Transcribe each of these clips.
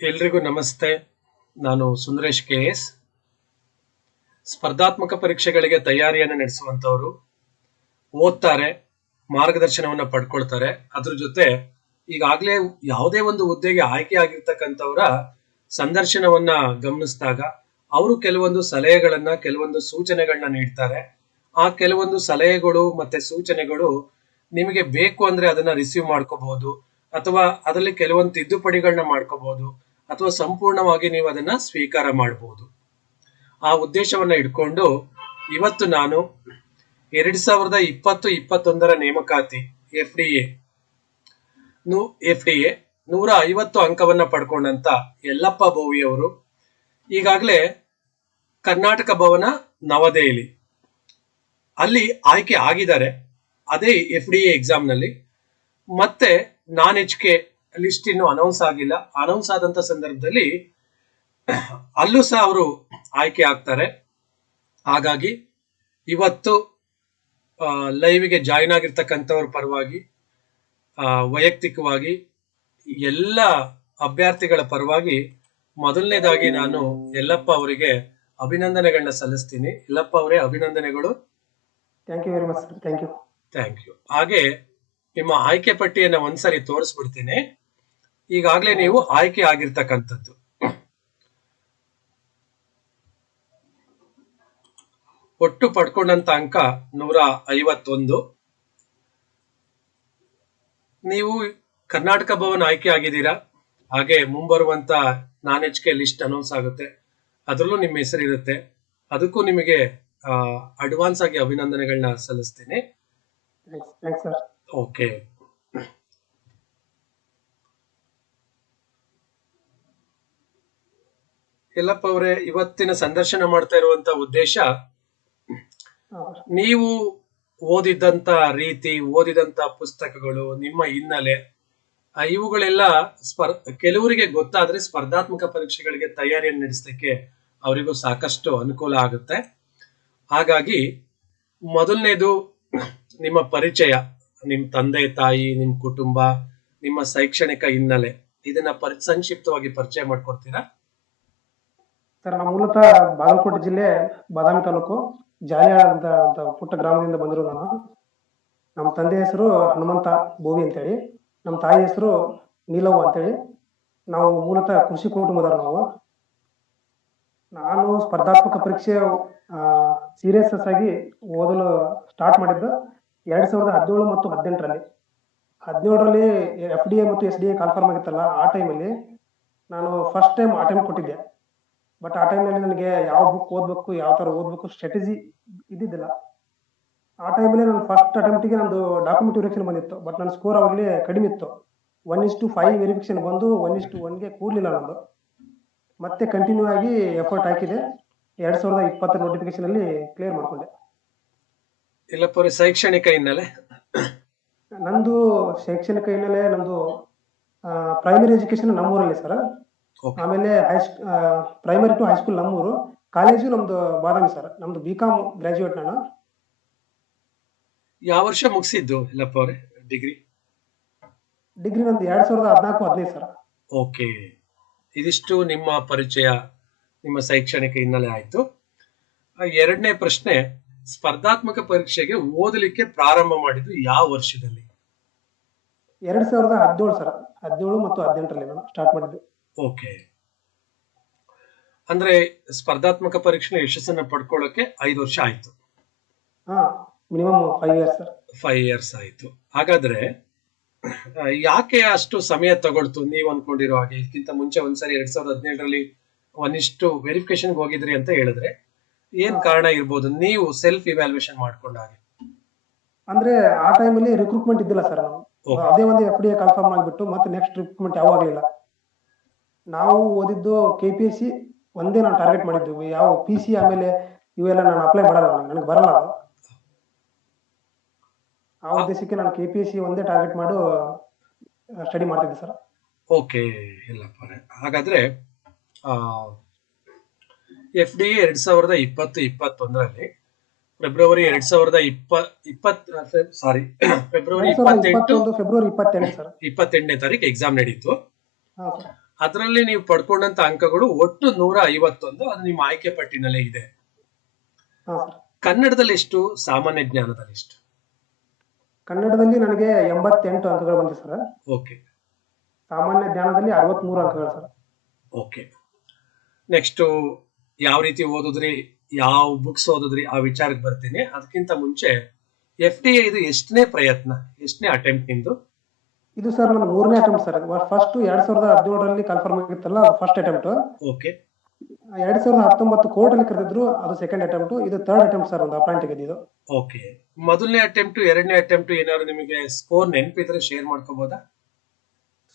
ಎಲ್ರಿಗೂ ನಮಸ್ತೆ. ನಾನು ಸುಂದರೇಶ್ KS. ಸ್ಪರ್ಧಾತ್ಮಕ ಪರೀಕ್ಷೆಗಳಿಗೆ ತಯಾರಿಯನ್ನು ನಡೆಸುವಂತವರು ಓದ್ತಾರೆ, ಮಾರ್ಗದರ್ಶನವನ್ನ ಪಡ್ಕೊಳ್ತಾರೆ. ಅದ್ರ ಜೊತೆ ಈಗಾಗಲೇ ಯಾವುದೇ ಒಂದು ಹುದ್ದೆಗೆ ಆಯ್ಕೆ ಆಗಿರ್ತಕ್ಕಂಥವರ ಸಂದರ್ಶನವನ್ನ ಗಮನಿಸಿದಾಗ ಅವರು ಕೆಲವೊಂದು ಸಲಹೆಗಳನ್ನ, ಕೆಲವೊಂದು ಸೂಚನೆಗಳನ್ನ ನೀಡ್ತಾರೆ. ಆ ಕೆಲವೊಂದು ಸಲಹೆಗಳು ಮತ್ತೆ ಸೂಚನೆಗಳು ನಿಮಗೆ ಬೇಕು ಅಂದ್ರೆ ಅದನ್ನ ರಿಸೀವ್ ಮಾಡ್ಕೋಬಹುದು, ಅಥವಾ ಅದರಲ್ಲಿ ಕೆಲವೊಂದು ತಿದ್ದುಪಡಿಗಳನ್ನ ಮಾಡ್ಕೋಬಹುದು, ಅಥವಾ ಸಂಪೂರ್ಣವಾಗಿ ನೀವು ಅದನ್ನ ಸ್ವೀಕಾರ ಮಾಡಬಹುದು. ಆ ಉದ್ದೇಶವನ್ನ ಇಟ್ಕೊಂಡು ಇವತ್ತು ನಾನು 2020-21 ನೇಮಕಾತಿ FDA 150 ಅಂಕವನ್ನ ಪಡ್ಕೊಂಡಂತ ಯಲ್ಲಪ್ಪ ಬೋವಿ ಅವರು ಈಗಾಗಲೇ ಕರ್ನಾಟಕ ಭವನ ನವದೆಹಲಿ ಅಲ್ಲಿ ಆಯ್ಕೆ ಆಗಿದ್ದಾರೆ. ಅದೇ FDA ಎಕ್ಸಾಮ್ ನಲ್ಲಿ. ಮತ್ತೆ ನಾನ್ HK ಲಿಸ್ಟ್ ಇನ್ನು ಅನೌನ್ಸ್ ಆಗಿಲ್ಲ. ಅನೌನ್ಸ್ ಆದಂತ ಸಂದರ್ಭದಲ್ಲಿ ಅಲ್ಲೂ ಸಹ ಅವರು ಆಯ್ಕೆ ಆಗ್ತಾರೆ. ಹಾಗಾಗಿ ಇವತ್ತು ಲೈವ್ಗೆ ಜಾಯಿನ್ ಆಗಿರ್ತಕ್ಕಂಥವ್ರ ಪರವಾಗಿ, ವೈಯಕ್ತಿಕವಾಗಿ ಎಲ್ಲ ಅಭ್ಯರ್ಥಿಗಳ ಪರವಾಗಿ ಮೊದಲನೇದಾಗಿ ನಾನು ಯಲ್ಲಪ್ಪ ಅವರಿಗೆ ಅಭಿನಂದನೆಗಳನ್ನ ಸಲ್ಲಿಸ್ತೀನಿ. ಯಲ್ಲಪ್ಪ ಅವರೇ, ಅಭಿನಂದನೆಗಳು. Thank you very much. Thank you. ಹಾಗೆ ನಿಮ್ಮ ಆಯ್ಕೆ ಪಟ್ಟಿಯನ್ನ ಒಂದ್ಸರಿ ತೋರಿಸ್ಬಿಡ್ತೀನಿ. ಈಗಾಗಲೇ ನೀವು ಆಯ್ಕೆ ಆಗಿರ್ತಕ್ಕಂಥದ್ದು ಒಟ್ಟು ಪಡ್ಕೊಂಡಂತ ಅಂಕ 151. ನೀವು ಕರ್ನಾಟಕ ಭವನ್ ಆಯ್ಕೆ ಆಗಿದ್ದೀರಾ. ಹಾಗೆ ಮುಂಬರುವಂತ ನಾನ್ HK ಲಿಸ್ಟ್ ಅನೌನ್ಸ್ ಆಗುತ್ತೆ, ಅದರಲ್ಲೂ ನಿಮ್ಮ ಹೆಸರು ಇರುತ್ತೆ. ಅದಕ್ಕೂ ನಿಮಗೆ ಅಡ್ವಾನ್ಸ್ ಆಗಿ ಅಭಿನಂದನೆಗಳನ್ನ ಸಲ್ಲಿಸ್ತೀನಿ. ಓಕೆ. ಯಲ್ಲಪ್ಪ ಅವರೇ, ಇವತ್ತಿನ ಸಂದರ್ಶನ ಮಾಡ್ತಾ ಇರುವಂತ ಉದ್ದೇಶ, ನೀವು ಓದಿದಂತ ರೀತಿ, ಓದಿದಂತ ಪುಸ್ತಕಗಳು, ನಿಮ್ಮ ಹಿನ್ನೆಲೆ, ಇವುಗಳೆಲ್ಲ ಕೆಲವರಿಗೆ ಗೊತ್ತಾದ್ರೆ ಸ್ಪರ್ಧಾತ್ಮಕ ಪರೀಕ್ಷೆಗಳಿಗೆ ತಯಾರಿಯನ್ನು ನಡೆಸಲಿಕ್ಕೆ ಅವರಿಗೂ ಸಾಕಷ್ಟು ಅನುಕೂಲ ಆಗುತ್ತೆ. ಹಾಗಾಗಿ ಮೊದಲನೇದು ನಿಮ್ಮ ಪರಿಚಯ, ನಿಮ್ಮ ತಂದೆ ತಾಯಿ, ನಿಮ್ಮ ಕುಟುಂಬ, ನಿಮ್ಮ ಶೈಕ್ಷಣಿಕ ಹಿನ್ನೆಲೆ, ಇದನ್ನ ಸಂಕ್ಷಿಪ್ತವಾಗಿ ಪರಿಚಯ ಮಾಡ್ಕೊಡ್ತೀರಾ? ಸರ್, ನಾನು ಮೂಲತಃ ಬಾಗಲಕೋಟೆ ಜಿಲ್ಲೆ ಬಾದಾಮಿ ತಾಲೂಕು ಜಾಲಿಯಾಳ ಅಂತ ಪುಟ್ಟ ಗ್ರಾಮದಿಂದ ಬಂದಿರೋ ನಾನು. ನಮ್ಮ ತಂದೆ ಹೆಸರು ಹನುಮಂತ ಬೋವಿ ಅಂತೇಳಿ, ನಮ್ಮ ತಾಯಿ ಹೆಸರು ನೀಲವ್ವ ಅಂತೇಳಿ. ನಾವು ಮೂಲತಃ ಕೃಷಿ ಕುಟುಂಬದವರು. ನಾನು ಸ್ಪರ್ಧಾತ್ಮಕ ಪರೀಕ್ಷೆ ಸೀರಿಯಸ್ ಆಗಿ ಓದಲು ಸ್ಟಾರ್ಟ್ ಮಾಡಿದ್ದು 2017 ಮತ್ತು 18ರಲ್ಲಿ. 17ರಲ್ಲಿ FDA ಮತ್ತು SDA ಕನ್ಫರ್ಮ್ ಆಗಿತ್ತಲ್ಲ, ಆ ಟೈಮಲ್ಲಿ ನಾನು ಫಸ್ಟ್ ಟೈಮ್ ಅಟೆಂಪ್ಟ್ ಕೊಟ್ಟಿದ್ದೆ. ಬಟ್ ಆ ಟೈಮಲ್ಲಿ ನನಗೆ ಯಾವ ಬುಕ್ ಓದಬೇಕು, ಯಾವ ಥರ ಓದಬೇಕು ಸ್ಟ್ರಾಟಜಿ ಇದ್ದಿದ್ದಿಲ್ಲ. ಆ ಟೈಮಲ್ಲಿ ನಾನು ಫಸ್ಟ್ ಅಟೆಂಪ್ಟಿಗೆ ನಂದು ಡಾಕ್ಯುಮೆಂಟ್ ವೆರಿಫಿಕೇಶನ್ ಬಂದಿತ್ತು. ಬಟ್ ನನ್ನ ಸ್ಕೋರ್ ಅವಾಗಲೇ ಕಡಿಮೆ ಇತ್ತು. 1:5 ವೆರಿಫಿಕೇಶನ್ ಬಂದು 1:1ಗೆ ಕೂಡಲಿಲ್ಲ ನಂದು. ಮತ್ತೆ ಕಂಟಿನ್ಯೂ ಆಗಿ ಎಫರ್ಟ್ ಹಾಕಿದೆ. 2020 ನೋಟಿಫಿಕೇಶನ್ ಅಲ್ಲಿ ಕ್ಲಿಯರ್ ಮಾಡ್ಕೊಂಡೆ. ಯಲ್ಲಪ್ಪ ಅವರೇ, ಶೈಕ್ಷಣಿಕ ಹಿನ್ನೆಲೆ? ನಂದು ಶೈಕ್ಷಣಿಕ ಹಿನ್ನೆಲೆ ನಂದು ಪ್ರೈಮರಿ ಎಜುಕೇಶನ್ ನಮ್ಮೂರಲ್ಲಿ ಸರ್. ಆಮೇಲೆ ಪ್ರೈಮರಿ ಟು ಹೈಸ್ಕೂಲ್ ನಮ್ಮೂರು, ಕಾಲೇಜು ನಮ್ದು ಬಾದಾಮಿ ಸರ್. ನಮ್ದು BCom ಗ್ರಾಜುಯೇಟ್ ನಾನು. ಯಾವ ವರ್ಷ ಮುಗಿಸಿದ್ದು ಯಲ್ಲಪ್ಪ ಅವರೇ ಡಿಗ್ರಿ? ಡಿಗ್ರಿ ನಂದು 2014-15 ಸರ್. ಓಕೆ. ಇದಿಷ್ಟು ನಿಮ್ಮ ಪರಿಚಯ, ನಿಮ್ಮ ಶೈಕ್ಷಣಿಕ ಹಿನ್ನೆಲೆ ಆಯ್ತು. ಎರಡನೇ ಪ್ರಶ್ನೆ, ಸ್ಪರ್ಧಾತ್ಮಕ ಪರೀಕ್ಷೆಗೆ ಓದಲಿಕ್ಕೆ ಪ್ರಾರಂಭ ಮಾಡಿದ್ದು ಯಾವ ವರ್ಷದಲ್ಲಿ? 2017 ಸರ್. 17 ಮತ್ತು 18ರಲ್ಲಿ ನಾನು ಸ್ಟಾರ್ಟ್ ಮಾಡಿದ್ದು. ಓಕೆ. ಅಂದ್ರೆ ಸ್ಪರ್ಧಾತ್ಮಕ ಪರೀಕ್ಷೆ ಯಶಸ್ಸನ್ನ ಪಡ್ಕೊಳ್ಳೋಕೆ 5 ವರ್ಷ ಆಯ್ತು. Minimum 5 years sir. 5 ಇಯರ್ಸ್ ಆಯ್ತು. ಹಾಗಾದ್ರೆ ಯಾಕೆ ಅಷ್ಟು ಸಮಯ ತಗೊಳ್ತು ನೀವು ಅನ್ಕೊಂಡಿರೋ ಹಾಗೆ? ಇದಕ್ಕಿಂತ ಮುಂಚೆ ಒಂದ್ಸರಿ 2017ರಲ್ಲಿ 1 ವೆರಿಫಿಕೇಶನ್ ಹೋಗಿದ್ರಿ ಅಂತ ಹೇಳಿದ್ರೆ, ಏನ್ ಕಾರಣ ಇರ್ಬೋದು ನೀವು ಸೆಲ್ಫ್ ಇವ್ಯಾಲ್ಯೂಯೇಷನ್ ಮಾಡ್ಕೊಂಡ ಹಾಗೆ? ಅಂದ್ರೆ ಆ ಟೈಮಲ್ಲಿ ರಿಕ್ರೂಟ್ಮೆಂಟ್ ಇದ್ದಿಲ್ಲ ಸರ್. ನಾವು ಅದೇ ಒಂದು FDA ಕನ್ಫರ್ಮ್ ಆಗಿಬಿಟ್ಟು ಮತ್ತೆ ನೆಕ್ಸ್ಟ್ ರಿಕ್ರೂಟ್ಮೆಂಟ್ ಯಾವಾಗಲಿಲ್ಲ. ನಾವು ಓದಿದ್ದು KPSC ಒಂದೇ ನಾನು ಟಾರ್ಗೆಟ್ ಮಾಡಿದ್ವಿ. ಯಾವ PC ಆಮೇಲೆ ಇವೆಲ್ಲ ನಾನು ಅಪ್ಲೈ ಮಾಡಲ್ಲ, ನನಗೆ ಬರಲ್ಲ ಅದು. ಆ ಉದ್ದೇಶಕ್ಕೆ ನಾನು KPSC ಒಂದೇ ಟಾರ್ಗೆಟ್ ಮಾಡು ಸ್ಟಡಿ ಮಾಡ್ತಿದ್ದೆ ಸರ್. ಓಕೆ ಇಲ್ಲಪ್ಪ. ಹಾಗಾದ್ರೆ FDA 2020-21ರಲ್ಲಿ ಫೆಬ್ರವರಿ 28ನೇ ತಾರೀಕು ಎಕ್ಸಾಮ್ ನಡೀತು. ಅದರಲ್ಲಿ ನೀವು ಪಡ್ಕೊಂಡಂತ ಅಂಕಗಳು ಒಟ್ಟು 151. ಅದು ನಿಮ್ಮ ಆಯ್ಕೆ ಪಟ್ಟಿನಲ್ಲೇ ಇದೆ. ಹಾ ಸರ್. ಕನ್ನಡದಲ್ಲಿ ಎಷ್ಟು, ಸಾಮಾನ್ಯ ಜ್ಞಾನದಲ್ಲಿ ಎಷ್ಟು? ಕನ್ನಡದಲ್ಲಿ ನನಗೆ 88 ಅಂಕಗಳು ಬಂದಿದೆ ಸರ್. ಓಕೆ ಸಾಮಾನ್ಯ ಜ್ಞಾನದಲ್ಲಿ 63 ಅಂಕಗಳು ಸರ್. ಓಕೆ. ನೆಕ್ಸ್ಟ್ ಯಾವ ರೀತಿ ಓದಿದ್ರಿ, ಯಾವ ಬುಕ್ಸ್ ಓದಿದ್ರಿ, ಆ ವಿಚಾರಕ್ಕೆ ಬರ್ತೀನಿ. ಅದಕ್ಕಿಂತ ಮುಂಚೆ FDA ಇದು ಎಷ್ಟನೇ ಪ್ರಯತ್ನ, ಎಷ್ಟನೇ ಅಟೆಂಪ್ಟ್ ನಿಮ್ದು? ಇದು ಸರ್ ನನ್ನ 3ನೇ ಅಟೆಂಪ್ಟ್ ಸರ್. ಫಸ್ಟ್ 2017ರಲ್ಲಿ ಕನ್ಫರ್ಮ್ ಆಗಿತ್ತಲ್ಲ, ಫಸ್ಟ್ ಅಟೆಂಪ್ಟ್. ಓಕೆ 2019 ಕೋರ್ಟ್ ಅಲ್ಲಿ ಕರೆದಿದ್ರು, ಅದು ಸೆಕೆಂಡ್ ಅಟೆಂಪ್ಟ್. ಇದು ಥರ್ಡ್ ಅಟೆಂಪ್ಟ್ ಸರ್, ಒಂದು ಅಪಾಯಿಂಟ್ ಆಗಿದ್ದು. ಓಕೆ. ಮೊದಲನೇ ಅಟೆಂಪ್ಟ್, ಎರಡನೇ ಅಟೆಂಪ್ಟ್ ಏನಾದ್ರು ನಿಮಗೆ ಸ್ಕೋರ್ ನೆನಪಿದ್ರೆ ಶೇರ್ ಮಾಡ್ಕೋಬಹುದಾ?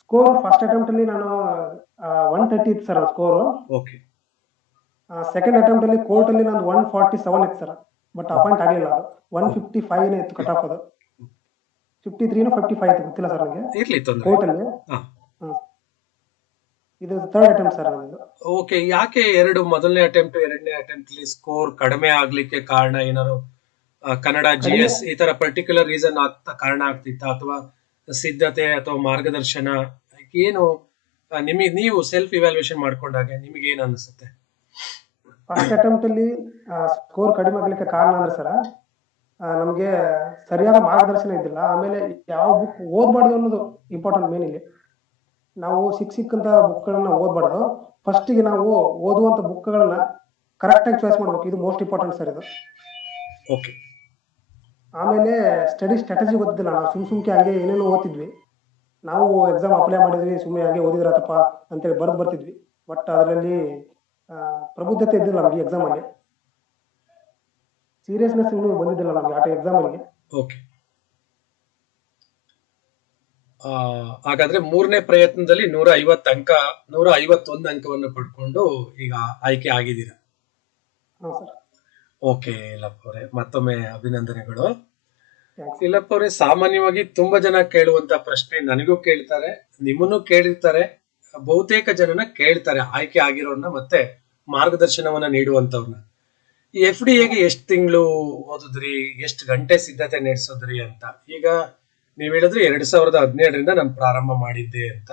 ಸ್ಕೋರ್ ಫಸ್ಟ್ ಅಟೆಂಪ್ಟ್ ಅಲ್ಲಿ ನಾನು 130 ಇತ್ತು sir score. Okay second attempt ಅಲ್ಲಿ ಕೋರ್ಟ್ ಅಲ್ಲಿ ನಂದು 147 ಇತ್ತು ಸರ್. ಬಟ್ ಅಪಾಯಿಂಟ್ ಆಗಲಿಲ್ಲ. ಅದು 155 ಇತ್ತು ಕಟ್ ಆಫ್. ಅದು 53 55 ಇತ್ತು, ಗೊತ್ತಿಲ್ಲ ಸರ್ ನನಗೆ. ಇರ್ಲಿ, ತೊಂದ್ರೆ ಕೋರ್ಟ್ ಅಲ್ಲಿ. ಹಾ. ಇದು ಥರ್ಡ್ ಅಟೆಂಪ್ಟ್ ಸರ್ ನಂದು. ಓಕೆ. ಯಾಕೆ ಮೊದಲನೇ ಅಟೆಂಪ್ಟ್ ಎರಡನೇ ಅಟೆಂಪ್ಟ್ ಅಲ್ಲಿ ಸ್ಕೋರ್ ಕಡಿಮೆ ಆಗ್ಲಿಕ್ಕೆ ಕಾರಣ ಏನಾದ್ರು ಕನ್ನಡ GS ಈ ತರ ಪರ್ಟಿಕ್ಯುಲರ್ ರೀಸನ್ ಕಾರಣ ಆಗ್ತಿತ್ತ, ಅಥವಾ ಸಿದ್ಧತೆ ಅಥವಾ ಮಾರ್ಗದರ್ಶನ ಏನು? ನಿಮಗೆ ನೀವು ಸೆಲ್ಫ್ ಇವ್ಯಾಲ್ಯೂಯೇಷನ್ ಮಾಡ್ಕೊಂಡಾಗ ನಿಮಗೆ ಏನ್ ಅನಿಸುತ್ತೆ? ಫಸ್ಟ್ ಅಟೆಂಪ್ಟ್ ಅಲ್ಲಿ ಸ್ಕೋರ್ ಕಡಿಮೆ ಆಗ್ಲಿಕ್ಕೆ ಕಾರಣ ಅಂದ್ರೆ ಸರ್, ನಮಗೆ ಸರಿಯಾದ ಮಾರ್ಗದರ್ಶನ ಇದ್ದಿಲ್ಲ. ಆಮೇಲೆ ಯಾವ ಬುಕ್ ಓದ್ಬಾರ್ದು ಅನ್ನೋದು ಇಂಪಾರ್ಟೆಂಟ್ ಮೇನ್ ಇಲ್ಲಿ. ನಾವು ಸಿಕ್ಕಂತ ಬುಕ್ಗಳನ್ನ ಓದ್ಬಾರ್ದು. ಫಸ್ಟಿಗೆ ನಾವು ಓದುವಂತ ಬುಕ್ಗಳನ್ನ ಕರೆಕ್ಟ್ ಆಗಿ ಚಾಯ್ಸ್ ಮಾಡ್ಬೇಕು. ಇದು ಮೋಸ್ಟ್ ಇಂಪಾರ್ಟೆಂಟ್ ಸರ್ ಇದು. ಓಕೆ. ಆಮೇಲೆ ಸ್ಟಡಿ ಸ್ಟ್ರಾಟಜಿ ಗೊತ್ತಿಲ್ಲ. ನಾವು ಸುಮ್ಕೆ ಹಾಗೆ ಏನೇನೋ ಓದ್ತಿದ್ವಿ. ನಾವು ಎಕ್ಸಾಮ್ ಅಪ್ಲೈ ಮಾಡಿದ್ವಿ, ಸುಮ್ಮನೆ ಹಾಗೆ ಓದಿದ್ರತಪ್ಪ ಅಂತೇಳಿ ಬರ್ತಿದ್ವಿ. ಬಟ್ ಅದರಲ್ಲಿ ಪ್ರಬುದ್ಧತೆ ಇದ್ದಿಲ್ಲ ನಮಗೆ. ಎಕ್ಸಾಮ್ ಅಲ್ಲಿ ಸೀರಿಯಸ್ನೆಸ್ ಇನ್ನೂ ಬಂದಿದ್ದಿಲ್ಲ ನಮಗೆ ಆ ಎಕ್ಸಾಮ್ ಅಲ್ಲಿ. ಓಕೆ. ಹಾಗಾದ್ರೆ ಮೂರನೇ ಪ್ರಯತ್ನದಲ್ಲಿ 151 ಅಂಕವನ್ನು ಪಡ್ಕೊಂಡು ಈಗ ಆಯ್ಕೆ ಆಗಿದ್ದೀರಾ. ಓಕೆ ಇಲ್ಲಪ್ಪ ಅವರೇ, ಮತ್ತೊಮ್ಮೆ ಅಭಿನಂದನೆಗಳು. ಇಲ್ಲಪ್ಪ ಅವರೇ, ಸಾಮಾನ್ಯವಾಗಿ ತುಂಬಾ ಜನ ಕೇಳುವಂತ ಪ್ರಶ್ನೆ ನನಗೂ ಕೇಳ್ತಾರೆ, ನಿಮ್ಮನ್ನು ಕೇಳಿರ್ತಾರೆ, ಬಹುತೇಕ ಜನನ ಕೇಳ್ತಾರೆ, ಆಯ್ಕೆ ಆಗಿರೋನ್ನ ಮತ್ತೆ ಮಾರ್ಗದರ್ಶನವನ್ನ ನೀಡುವಂತವ್ರನ್ನ. ಈ FDA ಎಷ್ಟು ತಿಂಗಳು ಓದಿದ್ರಿ, ಎಷ್ಟು ಗಂಟೆ ಸಿದ್ಧತೆ ನಡೆಸಿದ್ರಿ ಅಂತ. ಈಗ ನೀವ್ ಹೇಳಿದ್ರೆ 2017ರಿಂದ ನಾನು ಪ್ರಾರಂಭ ಮಾಡಿದ್ದೆ ಅಂತ.